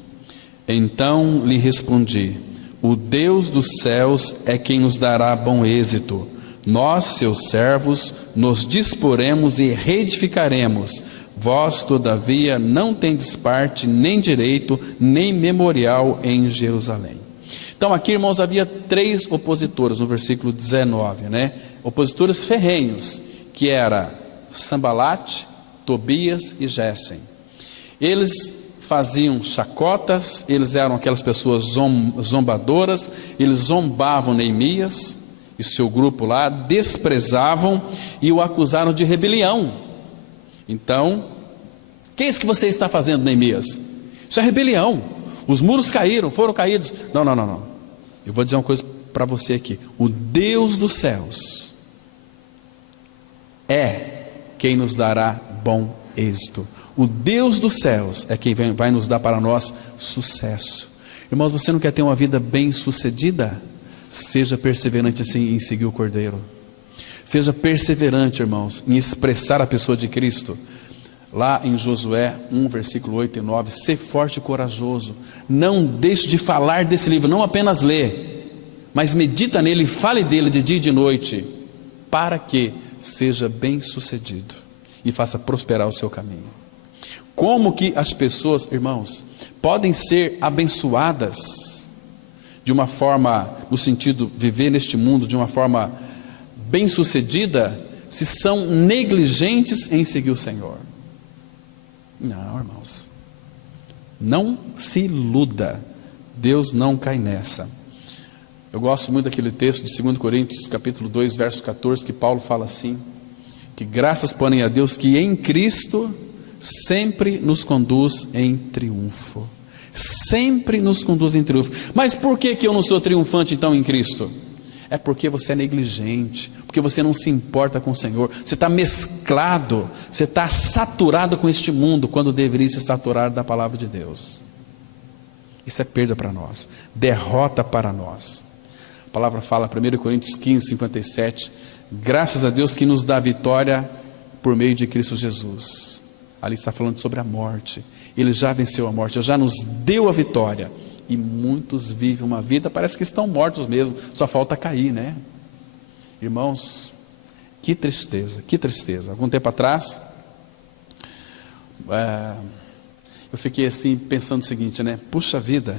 então lhe respondi, o Deus dos céus é quem nos dará bom êxito, Nós, seus servos, nos disporemos e reedificaremos. Vós, todavia, não tendes parte, nem direito, nem memorial em Jerusalém. Então aqui, irmãos, havia 3 opositores, no versículo 19, né? Opositores ferrenhos, que era Sambalate, Tobias e Gésem. Eles faziam chacotas, eles eram aquelas pessoas zombadoras, eles zombavam Neemias e seu grupo lá, desprezavam e o acusaram de rebelião. Então, que é isso que você está fazendo, Neemias? Isso é rebelião. Os muros caíram, foram caídos. Não. Eu vou dizer uma coisa para você aqui. O Deus dos céus é quem nos dará bom êxito. O Deus dos céus é quem vai nos dar para nós sucesso. Irmãos, você não quer ter uma vida bem sucedida? Seja perseverante assim em seguir o Cordeiro. Seja perseverante, irmãos, em expressar a pessoa de Cristo. Lá em Josué 1, versículo 8 e 9, ser forte e corajoso. Não deixe de falar desse livro, não apenas lê, mas medita nele e fale dele de dia e de noite, para que seja bem sucedido e faça prosperar o seu caminho. Como que as pessoas, irmãos, podem ser abençoadas de uma forma, no sentido de viver neste mundo de uma forma bem sucedida, se são negligentes em seguir o Senhor? Não, irmãos, não se iluda, Deus não cai nessa. Eu gosto muito daquele texto de 2 Coríntios capítulo 2, verso 14, que Paulo fala assim, que graças porém a Deus que em Cristo sempre nos conduz em triunfo. Sempre nos conduz em triunfo. Mas por que eu não sou triunfante então em Cristo? É porque você é negligente, porque você não se importa com o Senhor, você está mesclado, você está saturado com este mundo, quando deveria se saturar da palavra de Deus. Isso é perda para nós, derrota para nós. A palavra fala, 1 Coríntios 15, 57, graças a Deus que nos dá vitória por meio de Cristo Jesus. Ali está falando sobre a morte, Ele já venceu a morte, Ele já nos deu a vitória. E muitos vivem uma vida, parece que estão mortos mesmo, só falta cair, né? Irmãos, que tristeza, que tristeza. Algum tempo atrás, eu fiquei assim, pensando o seguinte, né? Puxa vida,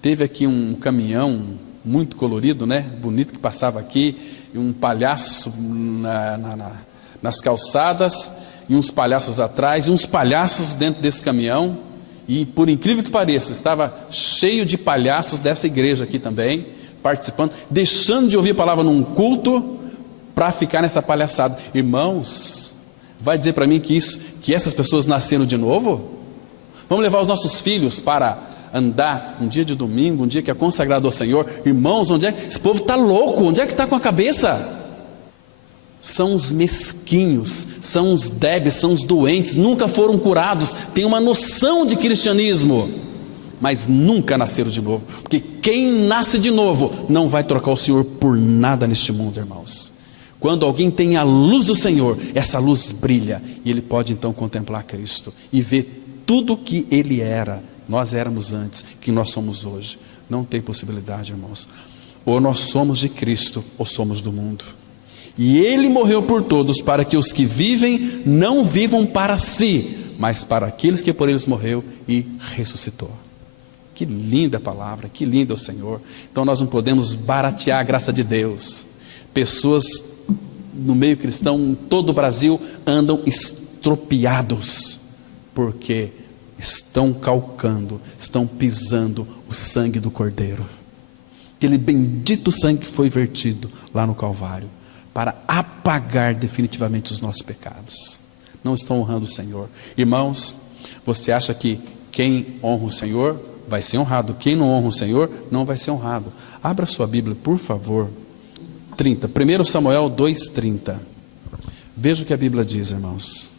teve aqui um caminhão muito colorido, né? Bonito, que passava aqui, e um palhaço nas calçadas, e uns palhaços atrás, e uns palhaços dentro desse caminhão. E por incrível que pareça, estava cheio de palhaços dessa igreja aqui também, participando, deixando de ouvir a palavra num culto, para ficar nessa palhaçada. Irmãos, vai dizer para mim que essas pessoas nasceram de novo? Vamos levar os nossos filhos para andar um dia de domingo, um dia que é consagrado ao Senhor? Irmãos, onde é que esse povo está louco? Onde é que está com a cabeça? São os mesquinhos, são os débeis, são os doentes, nunca foram curados, têm uma noção de cristianismo, mas nunca nasceram de novo, porque quem nasce de novo não vai trocar o Senhor por nada neste mundo, irmãos. Quando alguém tem a luz do Senhor, essa luz brilha, e ele pode então contemplar Cristo, e ver tudo que Ele era, nós éramos antes, que nós somos hoje. Não tem possibilidade, irmãos. Ou nós somos de Cristo, ou somos do mundo. E Ele morreu por todos, para que os que vivem não vivam para si, mas para aqueles que por eles morreu e ressuscitou. Que linda palavra, que lindo é o Senhor. Então nós não podemos baratear a graça de Deus. Pessoas no meio cristão, em todo o Brasil, andam estropiados, porque estão calcando, estão pisando o sangue do Cordeiro. Aquele bendito sangue que foi vertido lá no Calvário, para apagar definitivamente os nossos pecados. Não estão honrando o Senhor. Irmãos, você acha que quem honra o Senhor vai ser honrado, quem não honra o Senhor não vai ser honrado? Abra sua Bíblia, por favor. 1 Samuel 2:30. Veja o que a Bíblia diz, irmãos.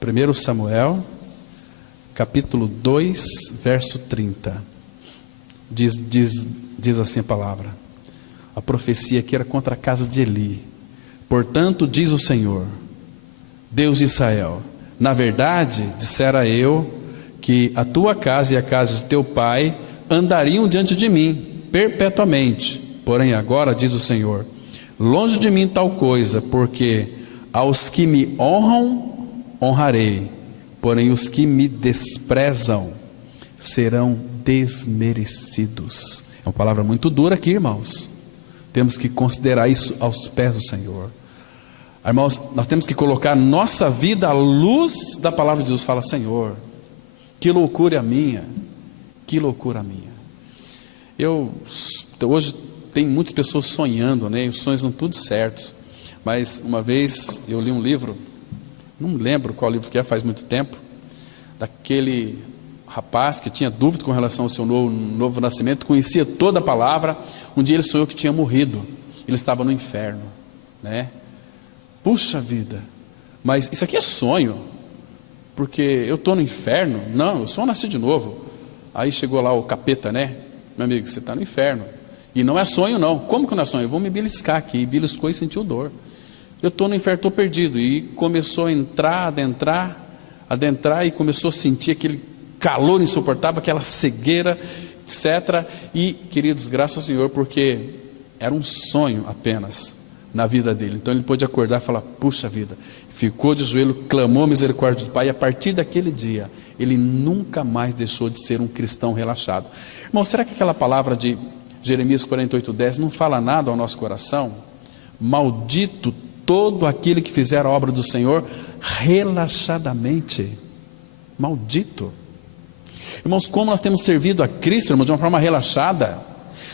1 Samuel capítulo 2, verso 30. Diz assim a palavra. A profecia aqui era contra a casa de Eli. Portanto, diz o Senhor, Deus de Israel, na verdade, dissera eu, que a tua casa e a casa de teu pai andariam diante de mim, perpetuamente. Porém agora, diz o Senhor, longe de mim tal coisa, porque aos que me honram, honrarei, porém os que me desprezam serão desmerecidos. É uma palavra muito dura aqui, irmãos. Temos que considerar isso aos pés do Senhor. Irmãos, nós temos que colocar nossa vida à luz da palavra de Deus. Fala: Senhor, que loucura a minha, que loucura a minha. Hoje tem muitas pessoas sonhando, né? Os sonhos não tudo certos. Mas uma vez eu li um livro, não lembro qual livro que é, faz muito tempo, daquele rapaz que tinha dúvida com relação ao seu novo nascimento, conhecia toda a palavra. Um dia ele sonhou que tinha morrido, ele estava no inferno, né? Puxa vida, mas isso aqui é sonho, porque eu estou no inferno? Não, eu só nasci de novo. Aí chegou lá o capeta, né? Meu amigo, você está no inferno, e não é sonho não. Como que não é sonho? Eu vou me beliscar aqui. E beliscou e sentiu dor. Eu estou no inferno, estou perdido. E começou a entrar, adentrar, e começou a sentir aquele calor insuportável, aquela cegueira, etc. E, queridos, graças ao Senhor, porque era um sonho apenas na vida dele. Então ele pôde acordar e falar: puxa vida, ficou de joelho, clamou a misericórdia do Pai, e a partir daquele dia ele nunca mais deixou de ser um cristão relaxado. Irmão, será que aquela palavra de Jeremias 48:10 não fala nada ao nosso coração? Maldito todo aquele que fizer a obra do Senhor relaxadamente. Maldito. Irmãos, como nós temos servido a Cristo, irmão, de uma forma relaxada.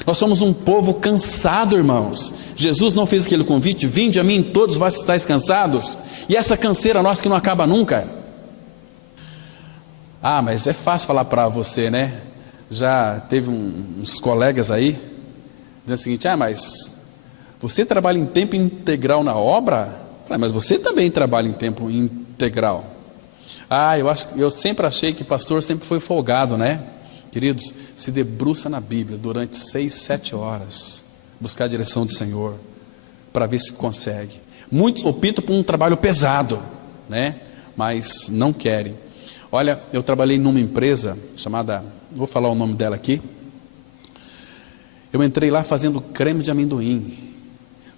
Nós somos um povo cansado, irmãos. Jesus não fez aquele convite: vinde a mim todos vós que estáis cansados. E essa canseira nossa que não acaba nunca. Ah, mas é fácil falar para você, né? Já teve uns colegas aí dizendo o seguinte: ah, mas você trabalha em tempo integral na obra? Ah, mas você também trabalha em tempo integral. Ah, eu sempre achei que pastor sempre foi folgado, né? Queridos, se debruça na Bíblia durante 6, 7 horas, buscar a direção do Senhor, para ver se consegue. Muitos optam por um trabalho pesado, né? Mas não querem. Olha, eu trabalhei numa empresa chamada, vou falar o nome dela aqui. Eu entrei lá fazendo creme de amendoim.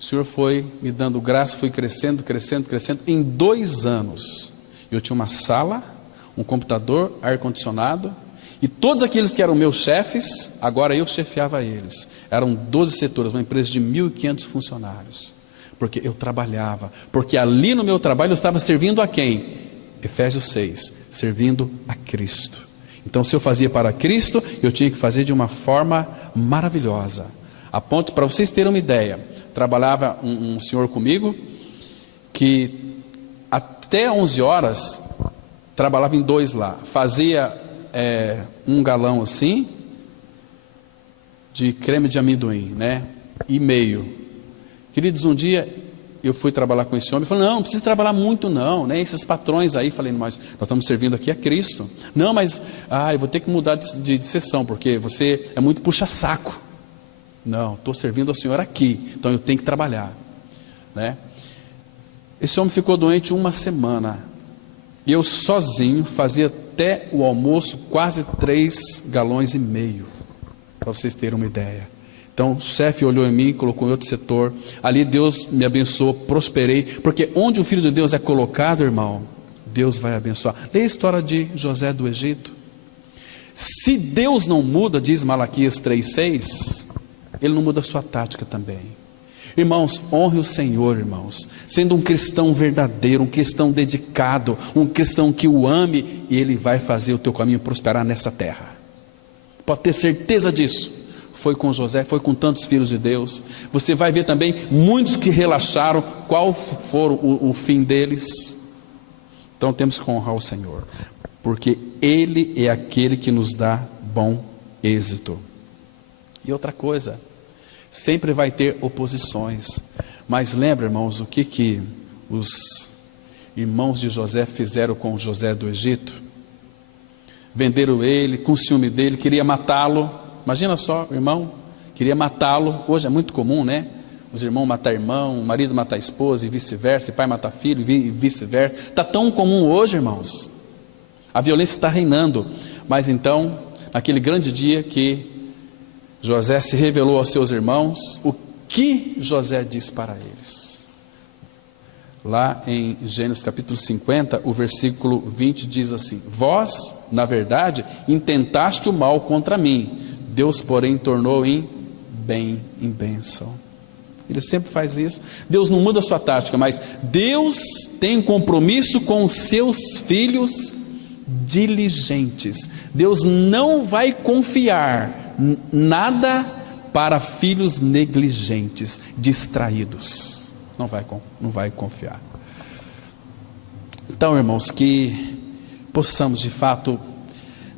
O Senhor foi me dando graça, fui crescendo. Em 2 anos, eu tinha uma sala, um computador, ar-condicionado. E todos aqueles que eram meus chefes, agora eu chefiava eles. Eram 12 setores, uma empresa de 1.500 funcionários. Porque eu trabalhava, porque ali no meu trabalho eu estava servindo a quem? Efésios 6, servindo a Cristo. Então, se eu fazia para Cristo, eu tinha que fazer de uma forma maravilhosa. A ponto, para vocês terem uma ideia, trabalhava um senhor comigo, que até 11 horas, trabalhava em 2 lá, fazia 1 galão assim, de creme de amendoim, né? E meio. Queridos, um dia eu fui trabalhar com esse homem, falei: não precisa trabalhar muito não, né? Esses patrões aí, falei: mas nós estamos servindo aqui a Cristo. Não, mas eu vou ter que mudar de sessão, porque você é muito puxa-saco. Não, estou servindo ao Senhor aqui, então eu tenho que trabalhar, né? Esse homem ficou doente 1 semana. Eu sozinho fazia até o almoço quase 3,5 galões, para vocês terem uma ideia. Então o chefe olhou em mim, colocou em outro setor. Ali Deus me abençoou, prosperei, porque onde o Filho de Deus é colocado, irmão, Deus vai abençoar. Leia a história de José do Egito. Se Deus não muda, diz Malaquias 3,6, Ele não muda a sua tática também. Irmãos, honre o Senhor, irmãos, sendo um cristão verdadeiro, um cristão dedicado, um cristão que o ame, e Ele vai fazer o teu caminho prosperar nessa terra. Pode ter certeza disso. Foi com José, foi com tantos filhos de Deus. Você vai ver também muitos que relaxaram, qual foi o fim deles. Então temos que honrar o Senhor, porque Ele é aquele que nos dá bom êxito. E outra coisa, sempre vai ter oposições, mas lembra, irmãos, o que os irmãos de José fizeram com José do Egito? Venderam ele, com ciúme dele, queria matá-lo. Imagina só, irmão, queria matá-lo. Hoje é muito comum, né? Os irmãos matar irmão, o marido matar a esposa e vice-versa, e pai matar filho e vice-versa. Está tão comum hoje, irmãos. A violência está reinando. Mas então, naquele grande dia que José se revelou aos seus irmãos, que José diz para eles. Lá em Gênesis capítulo 50, o versículo 20 diz assim: vós, na verdade, intentaste o mal contra mim, Deus, porém, tornou em bênção. Ele sempre faz isso. Deus não muda a sua tática, mas Deus tem um compromisso com os seus filhos diligentes. Deus não vai confiar nada para filhos negligentes, distraídos. Não vai confiar. Então, irmãos, que possamos de fato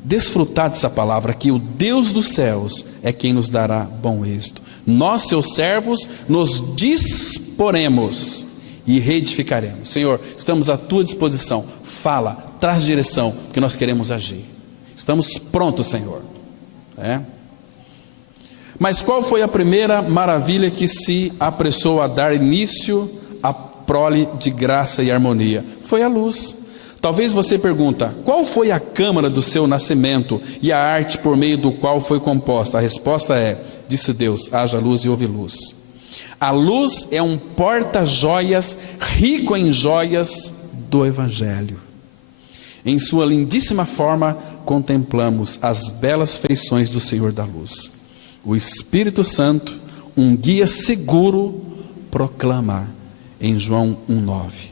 desfrutar dessa palavra, que o Deus dos céus é quem nos dará bom êxito. Nós, seus servos, nos disporemos e reedificaremos. Senhor, estamos à tua disposição. Fala, traz direção, porque nós queremos agir. Estamos prontos, Senhor. Mas qual foi a primeira maravilha que se apressou a dar início à prole de graça e harmonia? Foi a luz. Talvez você pergunta: qual foi a câmara do seu nascimento e a arte por meio do qual foi composta? A resposta é: disse Deus, haja luz e houve luz. A luz é um porta-joias, rico em joias do Evangelho. Em sua lindíssima forma, contemplamos as belas feições do Senhor da luz. O Espírito Santo, um guia seguro, proclama em João 1,9: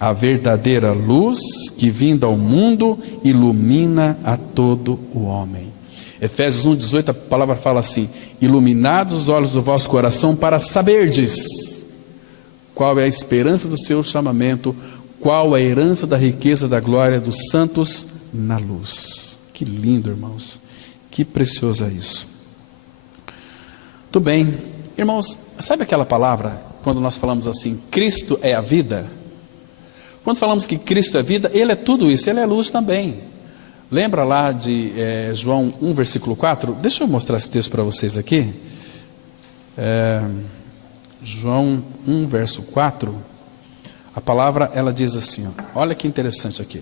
a verdadeira luz que vinda ao mundo ilumina a todo o homem. Efésios 1,18, a palavra fala assim: iluminados os olhos do vosso coração para saberdes qual é a esperança do seu chamamento, qual a herança da riqueza da glória dos santos na luz. Que lindo, irmãos, que precioso é isso. Tudo bem, irmãos, sabe aquela palavra, quando nós falamos assim, Cristo é a vida? Quando falamos que Cristo é vida, Ele é tudo isso, Ele é luz também. Lembra lá de João 1, versículo 4? Deixa eu mostrar esse texto para vocês aqui. João 1, verso 4. A palavra, ela diz assim, ó, olha que interessante aqui.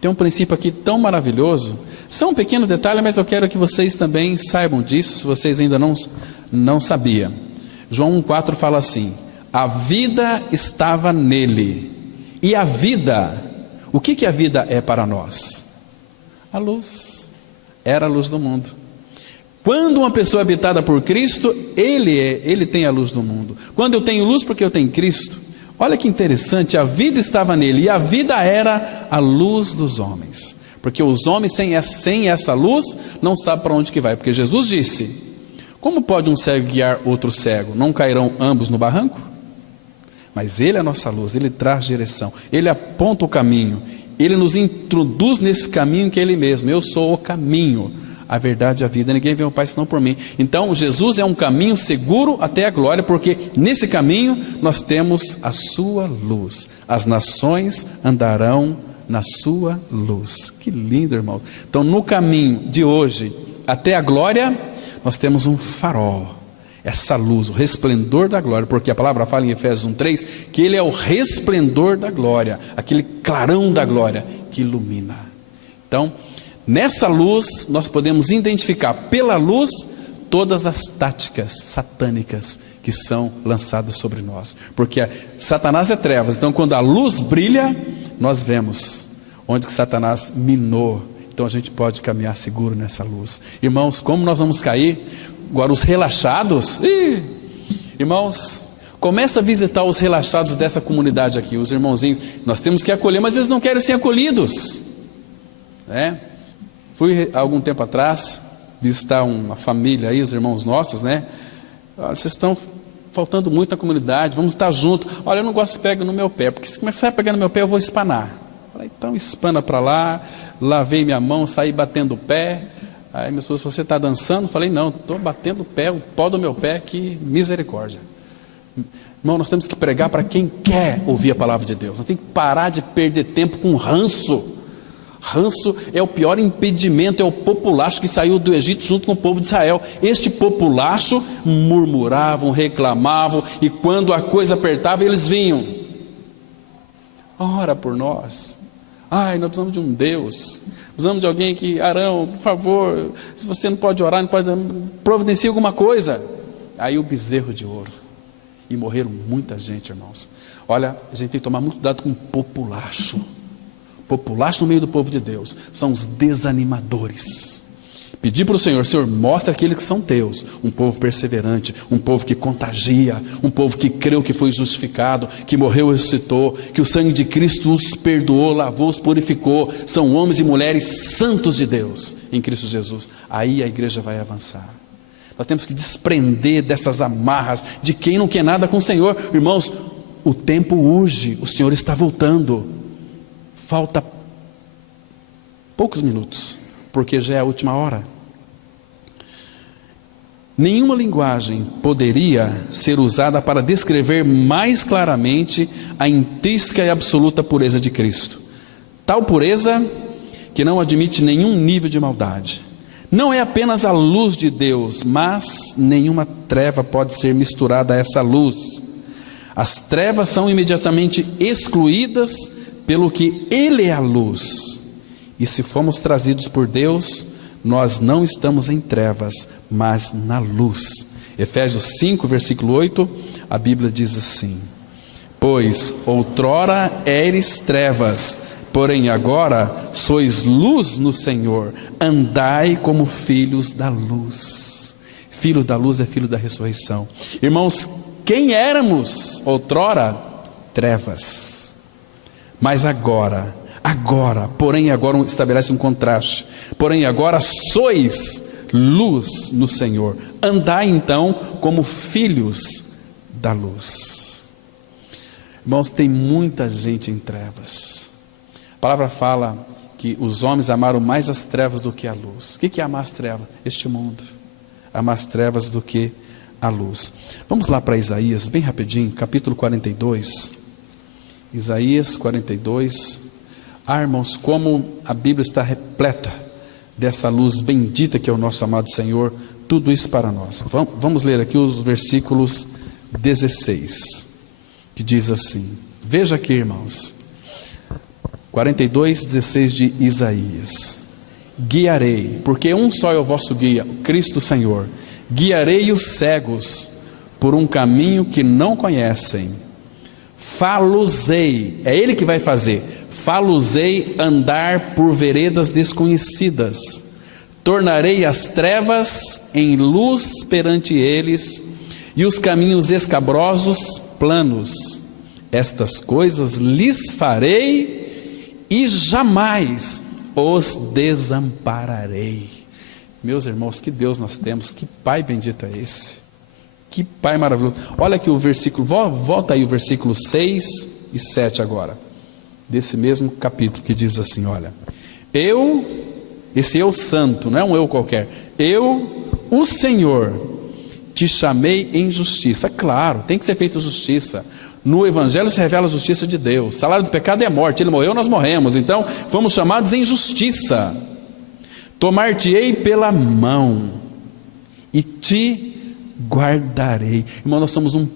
Tem um princípio aqui tão maravilhoso. Só um pequeno detalhe, mas eu quero que vocês também saibam disso, se vocês ainda não sabiam. João 1,4 fala assim: a vida estava nele. E a vida, o que a vida é para nós? A luz. Era a luz do mundo. Quando uma pessoa é habitada por Cristo, ele tem a luz do mundo. Quando eu tenho luz, porque eu tenho Cristo. Olha que interessante, a vida estava nele, e a vida era a luz dos homens. Porque os homens sem essa luz não sabem para onde que vai. Porque Jesus disse: como pode um cego guiar outro cego? Não cairão ambos no barranco? Mas Ele é a nossa luz, Ele traz direção, Ele aponta o caminho, Ele nos introduz nesse caminho que é Ele mesmo. Eu sou o caminho, a verdade e a vida, ninguém vê o Pai senão por mim. Então Jesus é um caminho seguro até a glória, porque nesse caminho nós temos a sua luz. As nações andarão na sua luz. Que lindo, irmãos. Então no caminho de hoje até a glória, nós temos um farol, essa luz, o resplendor da glória, porque a palavra fala em Efésios 1,3 que Ele é o resplendor da glória, aquele clarão da glória que ilumina. Então nessa luz nós podemos identificar pela luz todas as táticas satânicas que são lançadas sobre nós, porque Satanás é trevas. Então quando a luz brilha, nós vemos onde que Satanás minou. Então a gente pode caminhar seguro nessa luz. Irmãos, como nós vamos cair? Agora os relaxados, irmãos, começa a visitar os relaxados dessa comunidade aqui, os irmãozinhos. Nós temos que acolher, mas eles não querem ser acolhidos, né? Fui há algum tempo atrás visitar uma família aí, os irmãos nossos, né? Vocês estão faltando muito na comunidade, vamos estar juntos. Olha, eu não gosto de pegar no meu pé, porque se começar a pegar no meu pé eu vou espanar. Falei, então espana para lá, lavei minha mão, saí batendo o pé. Aí minha esposa falou: você está dançando? Falei: não, estou batendo o pé, o pó do meu pé, que misericórdia. Irmão, nós temos que pregar para quem quer ouvir a palavra de Deus. Nós temos que parar de perder tempo com ranço. Ranço é o pior impedimento, é o populacho que saiu do Egito junto com o povo de Israel. Este populacho murmuravam, reclamavam, e quando a coisa apertava, eles vinham: ora por nós. Ai, nós precisamos de um Deus, precisamos de alguém que, Arão, por favor, se você não pode orar, não pode, providencia alguma coisa. aí o bezerro de ouro. E morreram muita gente, irmãos. Olha, a gente tem que tomar muito cuidado com o populacho. Populacho no meio do povo de Deus são os desanimadores. Pedir para o Senhor: Senhor, mostra aqueles que são teus, um povo perseverante, um povo que contagia, um povo que creu que foi justificado, que morreu e ressuscitou, que o sangue de Cristo os perdoou, lavou, os purificou, são homens e mulheres santos de Deus em Cristo Jesus. Aí a igreja vai avançar. Nós temos que desprender dessas amarras de quem não quer nada com o Senhor. Irmãos, o tempo urge, o Senhor está voltando. Falta poucos minutos, porque já é a última hora. Nenhuma linguagem poderia ser usada para descrever mais claramente a intrínseca e absoluta pureza de Cristo. Tal pureza que não admite nenhum nível de maldade. Não é apenas a luz de Deus, mas nenhuma treva pode ser misturada a essa luz. As trevas são imediatamente excluídas pelo que Ele é a luz. E se fomos trazidos por Deus, nós não estamos em trevas, mas na luz. Efésios 5, versículo 8, a Bíblia diz assim: pois outrora eres trevas, porém agora sois luz no Senhor, andai como filhos da luz. Filho da luz é filho da ressurreição. Irmãos, quem éramos outrora? Trevas. Mas agora, porém agora estabelece um contraste. Porém agora sois luz no Senhor. Andai então como filhos da luz. Irmãos, tem muita gente em trevas. A palavra fala que os homens amaram mais as trevas do que a luz. O que é amar as trevas? Este mundo. Amar as trevas do que a luz. Vamos lá para Isaías, bem rapidinho, capítulo 42. Isaías 42. Irmãos, como a Bíblia está repleta dessa luz bendita que é o nosso amado Senhor, tudo isso para nós. Vamos ler aqui os versículos 16, que diz assim, veja aqui, irmãos, 42, 16 de Isaías: guiarei, porque um só é o vosso guia, Cristo Senhor, guiarei os cegos por um caminho que não conhecem, falosei, é Ele que vai fazer, falosei andar por veredas desconhecidas, tornarei as trevas em luz perante eles, e os caminhos escabrosos planos. Estas coisas lhes farei, e jamais os desampararei. Meus irmãos, que Deus nós temos, que Pai bendito é esse, que Pai maravilhoso. Olha aqui o versículo, volta aí o versículo 6 e 7 agora, desse mesmo capítulo, que diz assim, olha, esse eu santo, não é um eu qualquer, eu, o Senhor, te chamei em justiça. Claro, tem que ser feita justiça. No Evangelho se revela a justiça de Deus. O salário do pecado é a morte, Ele morreu, nós morremos, então fomos chamados em justiça. Tomar-te-ei pela mão e te guardarei. Irmão, nós somos um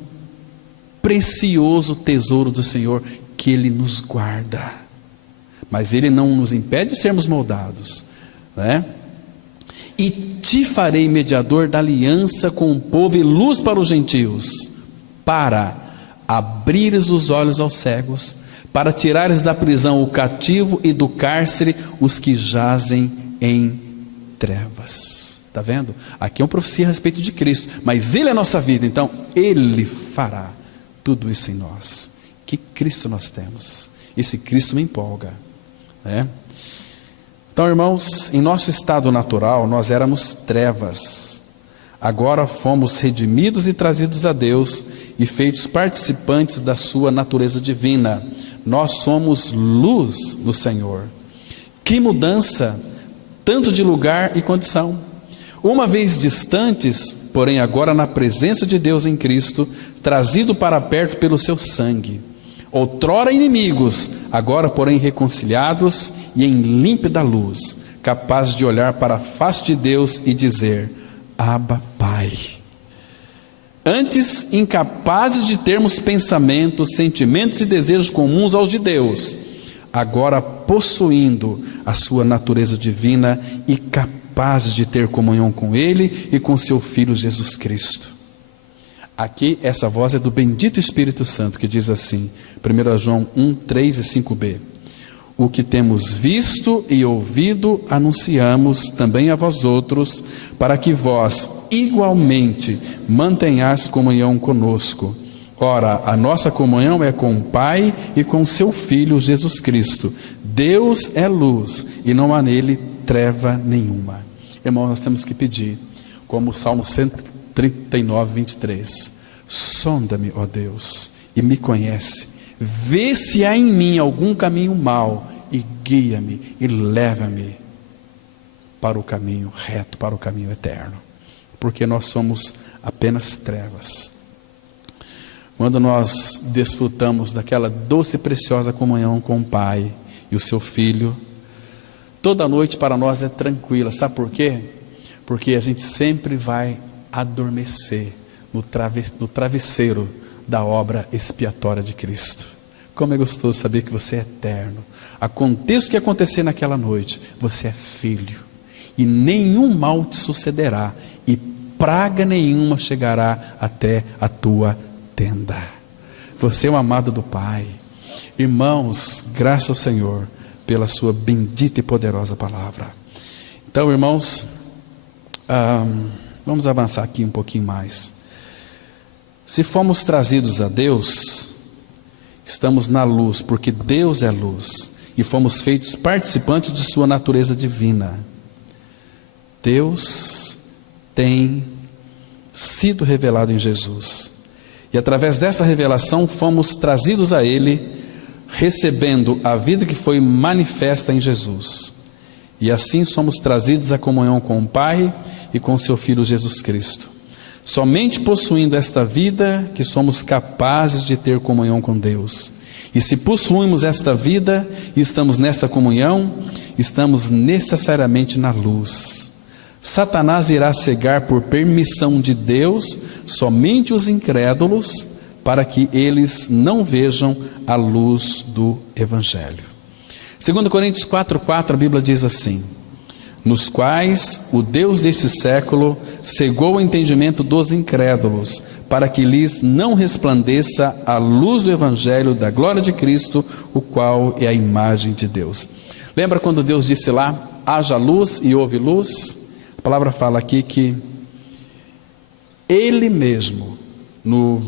precioso tesouro do Senhor, que Ele nos guarda, mas Ele não nos impede de sermos moldados, né? E te farei mediador da aliança com o povo e luz para os gentios, para abrires os olhos aos cegos, para tirares da prisão o cativo e do cárcere os que jazem em trevas. Está vendo? Aqui é uma profecia a respeito de Cristo, mas Ele é a nossa vida, então Ele fará tudo isso em nós. Que Cristo nós temos, esse Cristo me empolga, né? Então, irmãos, em nosso estado natural nós éramos trevas, agora fomos redimidos e trazidos a Deus e feitos participantes da sua natureza divina. Nós somos luz no Senhor. Que mudança, tanto de lugar e condição. Uma vez distantes, porém agora na presença de Deus em Cristo, trazido para perto pelo seu sangue. Outrora inimigos, agora porém reconciliados e em límpida luz, capazes de olhar para a face de Deus e dizer, Abba, Pai. Antes incapazes de termos pensamentos, sentimentos e desejos comuns aos de Deus, agora possuindo a sua natureza divina e capazes de ter comunhão com Ele e com seu Filho Jesus Cristo. Aqui essa voz é do bendito Espírito Santo, que diz assim, 1 João 1, 3 e 5b. O que temos visto e ouvido anunciamos também a vós outros, para que vós igualmente mantenhais comunhão conosco. Ora, a nossa comunhão é com o Pai e com seu Filho Jesus Cristo. Deus é luz e não há nele treva nenhuma. Irmãos, nós temos que pedir, como o Salmo 139, 23. Sonda-me, ó Deus, e me conhece. Vê se há em mim algum caminho mau e guia-me e leva-me para o caminho reto, para o caminho eterno. Porque nós somos apenas trevas. Quando nós desfrutamos daquela doce e preciosa comunhão com o Pai e o seu Filho, toda noite para nós é tranquila. Sabe por quê? Porque a gente sempre vai adormecer no travesseiro da obra expiatória de Cristo. Como é gostoso saber que você é eterno. Aconteça o que acontecer naquela noite, você é filho, e nenhum mal te sucederá, e praga nenhuma chegará até a tua tenda. Você é o amado do Pai. Irmãos, graças ao Senhor pela sua bendita e poderosa palavra. Então, irmãos, vamos avançar aqui um pouquinho mais. Se fomos trazidos a Deus, estamos na luz, porque Deus é luz, e fomos feitos participantes de sua natureza divina. Deus tem sido revelado em Jesus, e através dessa revelação fomos trazidos a Ele, recebendo a vida que foi manifesta em Jesus, e assim somos trazidos à comunhão com o Pai e com seu Filho Jesus Cristo. Somente possuindo esta vida que somos capazes de ter comunhão com Deus. E se possuímos esta vida e estamos nesta comunhão, estamos necessariamente na luz. Satanás irá cegar por permissão de Deus somente os incrédulos, para que eles não vejam a luz do Evangelho. 2 Coríntios 4,4, a Bíblia diz assim: nos quais o Deus deste século cegou o entendimento dos incrédulos, para que lhes não resplandeça a luz do Evangelho da glória de Cristo, o qual é a imagem de Deus. Lembra quando Deus disse lá, haja luz e houve luz? A palavra fala aqui que Ele mesmo, no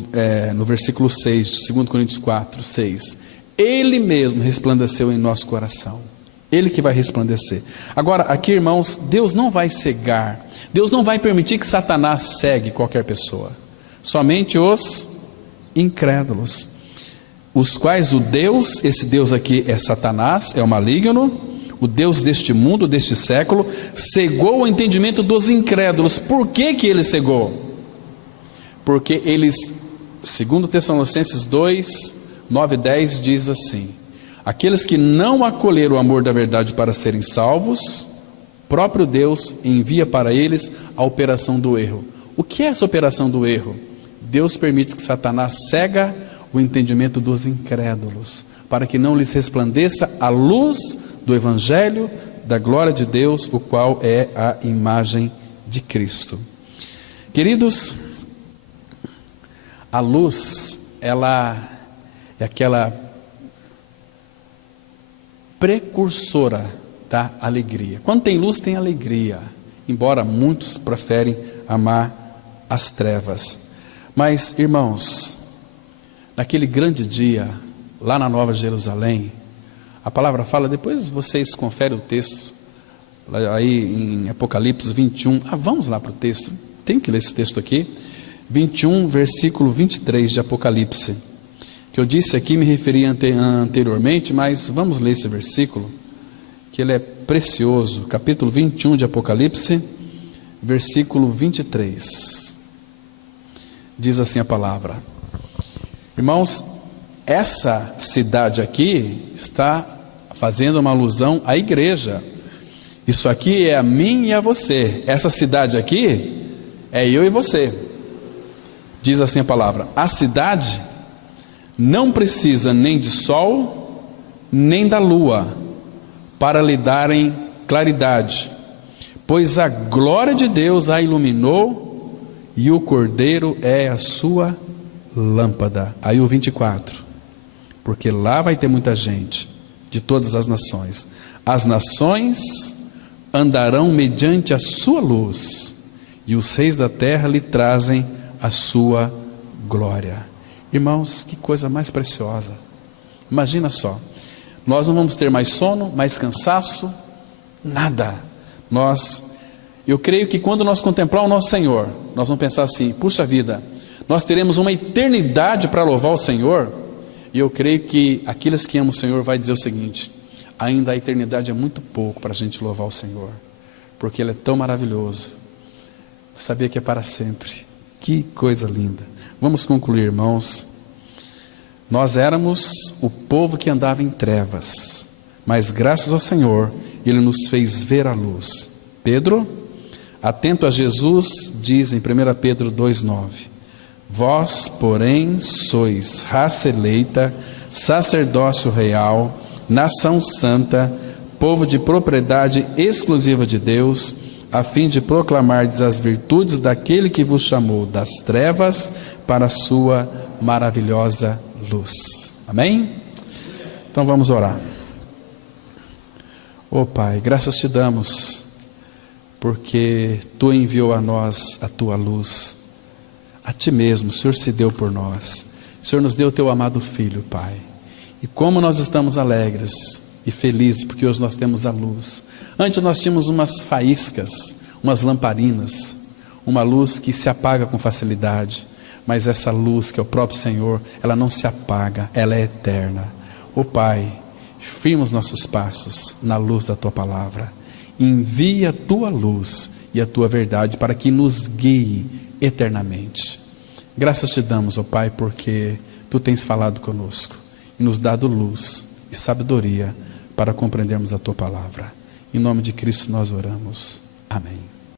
versículo 6, de 2 Coríntios 4, 6, Ele mesmo resplandeceu em nosso coração. Ele que vai resplandecer. Agora, aqui, irmãos, Deus não vai cegar, Deus não vai permitir que Satanás cegue qualquer pessoa, somente os incrédulos, os quais o Deus, esse Deus aqui é Satanás, é o maligno, o Deus deste mundo, deste século, cegou o entendimento dos incrédulos. Por que que ele cegou? Porque eles, segundo Tessalonicenses 2, 9 e 10, diz assim: aqueles que não acolheram o amor da verdade para serem salvos, próprio Deus envia para eles a operação do erro. O que é essa operação do erro? Deus permite que Satanás cega o entendimento dos incrédulos, para que não lhes resplandeça a luz do Evangelho da glória de Deus, o qual é a imagem de Cristo. Queridos, a luz, ela é aquela precursora da alegria. Quando tem luz, tem alegria, embora muitos preferem amar as trevas. Mas, irmãos, naquele grande dia, lá na Nova Jerusalém, a palavra fala, depois vocês conferem o texto, aí em Apocalipse 21, vamos lá para o texto, tem que ler esse texto aqui, 21, versículo 23 de Apocalipse, que eu disse aqui, me referi anteriormente, mas vamos ler esse versículo, que ele é precioso, capítulo 21 de Apocalipse, versículo 23, diz assim a palavra. Irmãos, essa cidade aqui está fazendo uma alusão à igreja, isso aqui é a mim e a você, essa cidade aqui é eu e você. Diz assim a palavra: a cidade não precisa nem de sol, nem da lua, para lhe darem claridade, pois a glória de Deus a iluminou, e o Cordeiro é a sua lâmpada. Aí o 24, porque lá vai ter muita gente, de todas as nações. As nações andarão mediante a sua luz, e os reis da terra lhe trazem a sua glória. Irmãos, que coisa mais preciosa. Imagina só, nós não vamos ter mais sono, mais cansaço, nada. Eu creio que quando nós contemplar o nosso Senhor, nós vamos pensar assim: puxa vida, nós teremos uma eternidade para louvar o Senhor. E eu creio que aqueles que amam o Senhor vai dizer o seguinte: ainda a eternidade é muito pouco para a gente louvar o Senhor, porque Ele é tão maravilhoso. Sabia que é para sempre. Que coisa linda. Vamos concluir, irmãos. Nós éramos o povo que andava em trevas, mas graças ao Senhor, Ele nos fez ver a luz. Pedro, atento a Jesus, diz em 1 Pedro 2,9: vós, porém, sois raça eleita, sacerdócio real, nação santa, povo de propriedade exclusiva de Deus, a fim de proclamardes as virtudes daquele que vos chamou das trevas para a sua maravilhosa luz. Amém? Então vamos orar. Ó Pai, graças te damos, porque Tu enviou a nós a Tua luz. A Ti mesmo, o Senhor se deu por nós. O Senhor nos deu o Teu amado Filho, Pai. E como nós estamos alegres e felizes, porque hoje nós temos a luz. Antes nós tínhamos umas faíscas, umas lamparinas, uma luz que se apaga com facilidade. Mas essa luz, que é o próprio Senhor, ela não se apaga, ela é eterna. Ó Pai, firma os nossos passos na luz da Tua palavra. Envia a Tua luz e a Tua verdade para que nos guie eternamente. Graças te damos, ó Pai, porque Tu tens falado conosco e nos dado luz e sabedoria para compreendermos a Tua palavra. Em nome de Cristo nós oramos. Amém.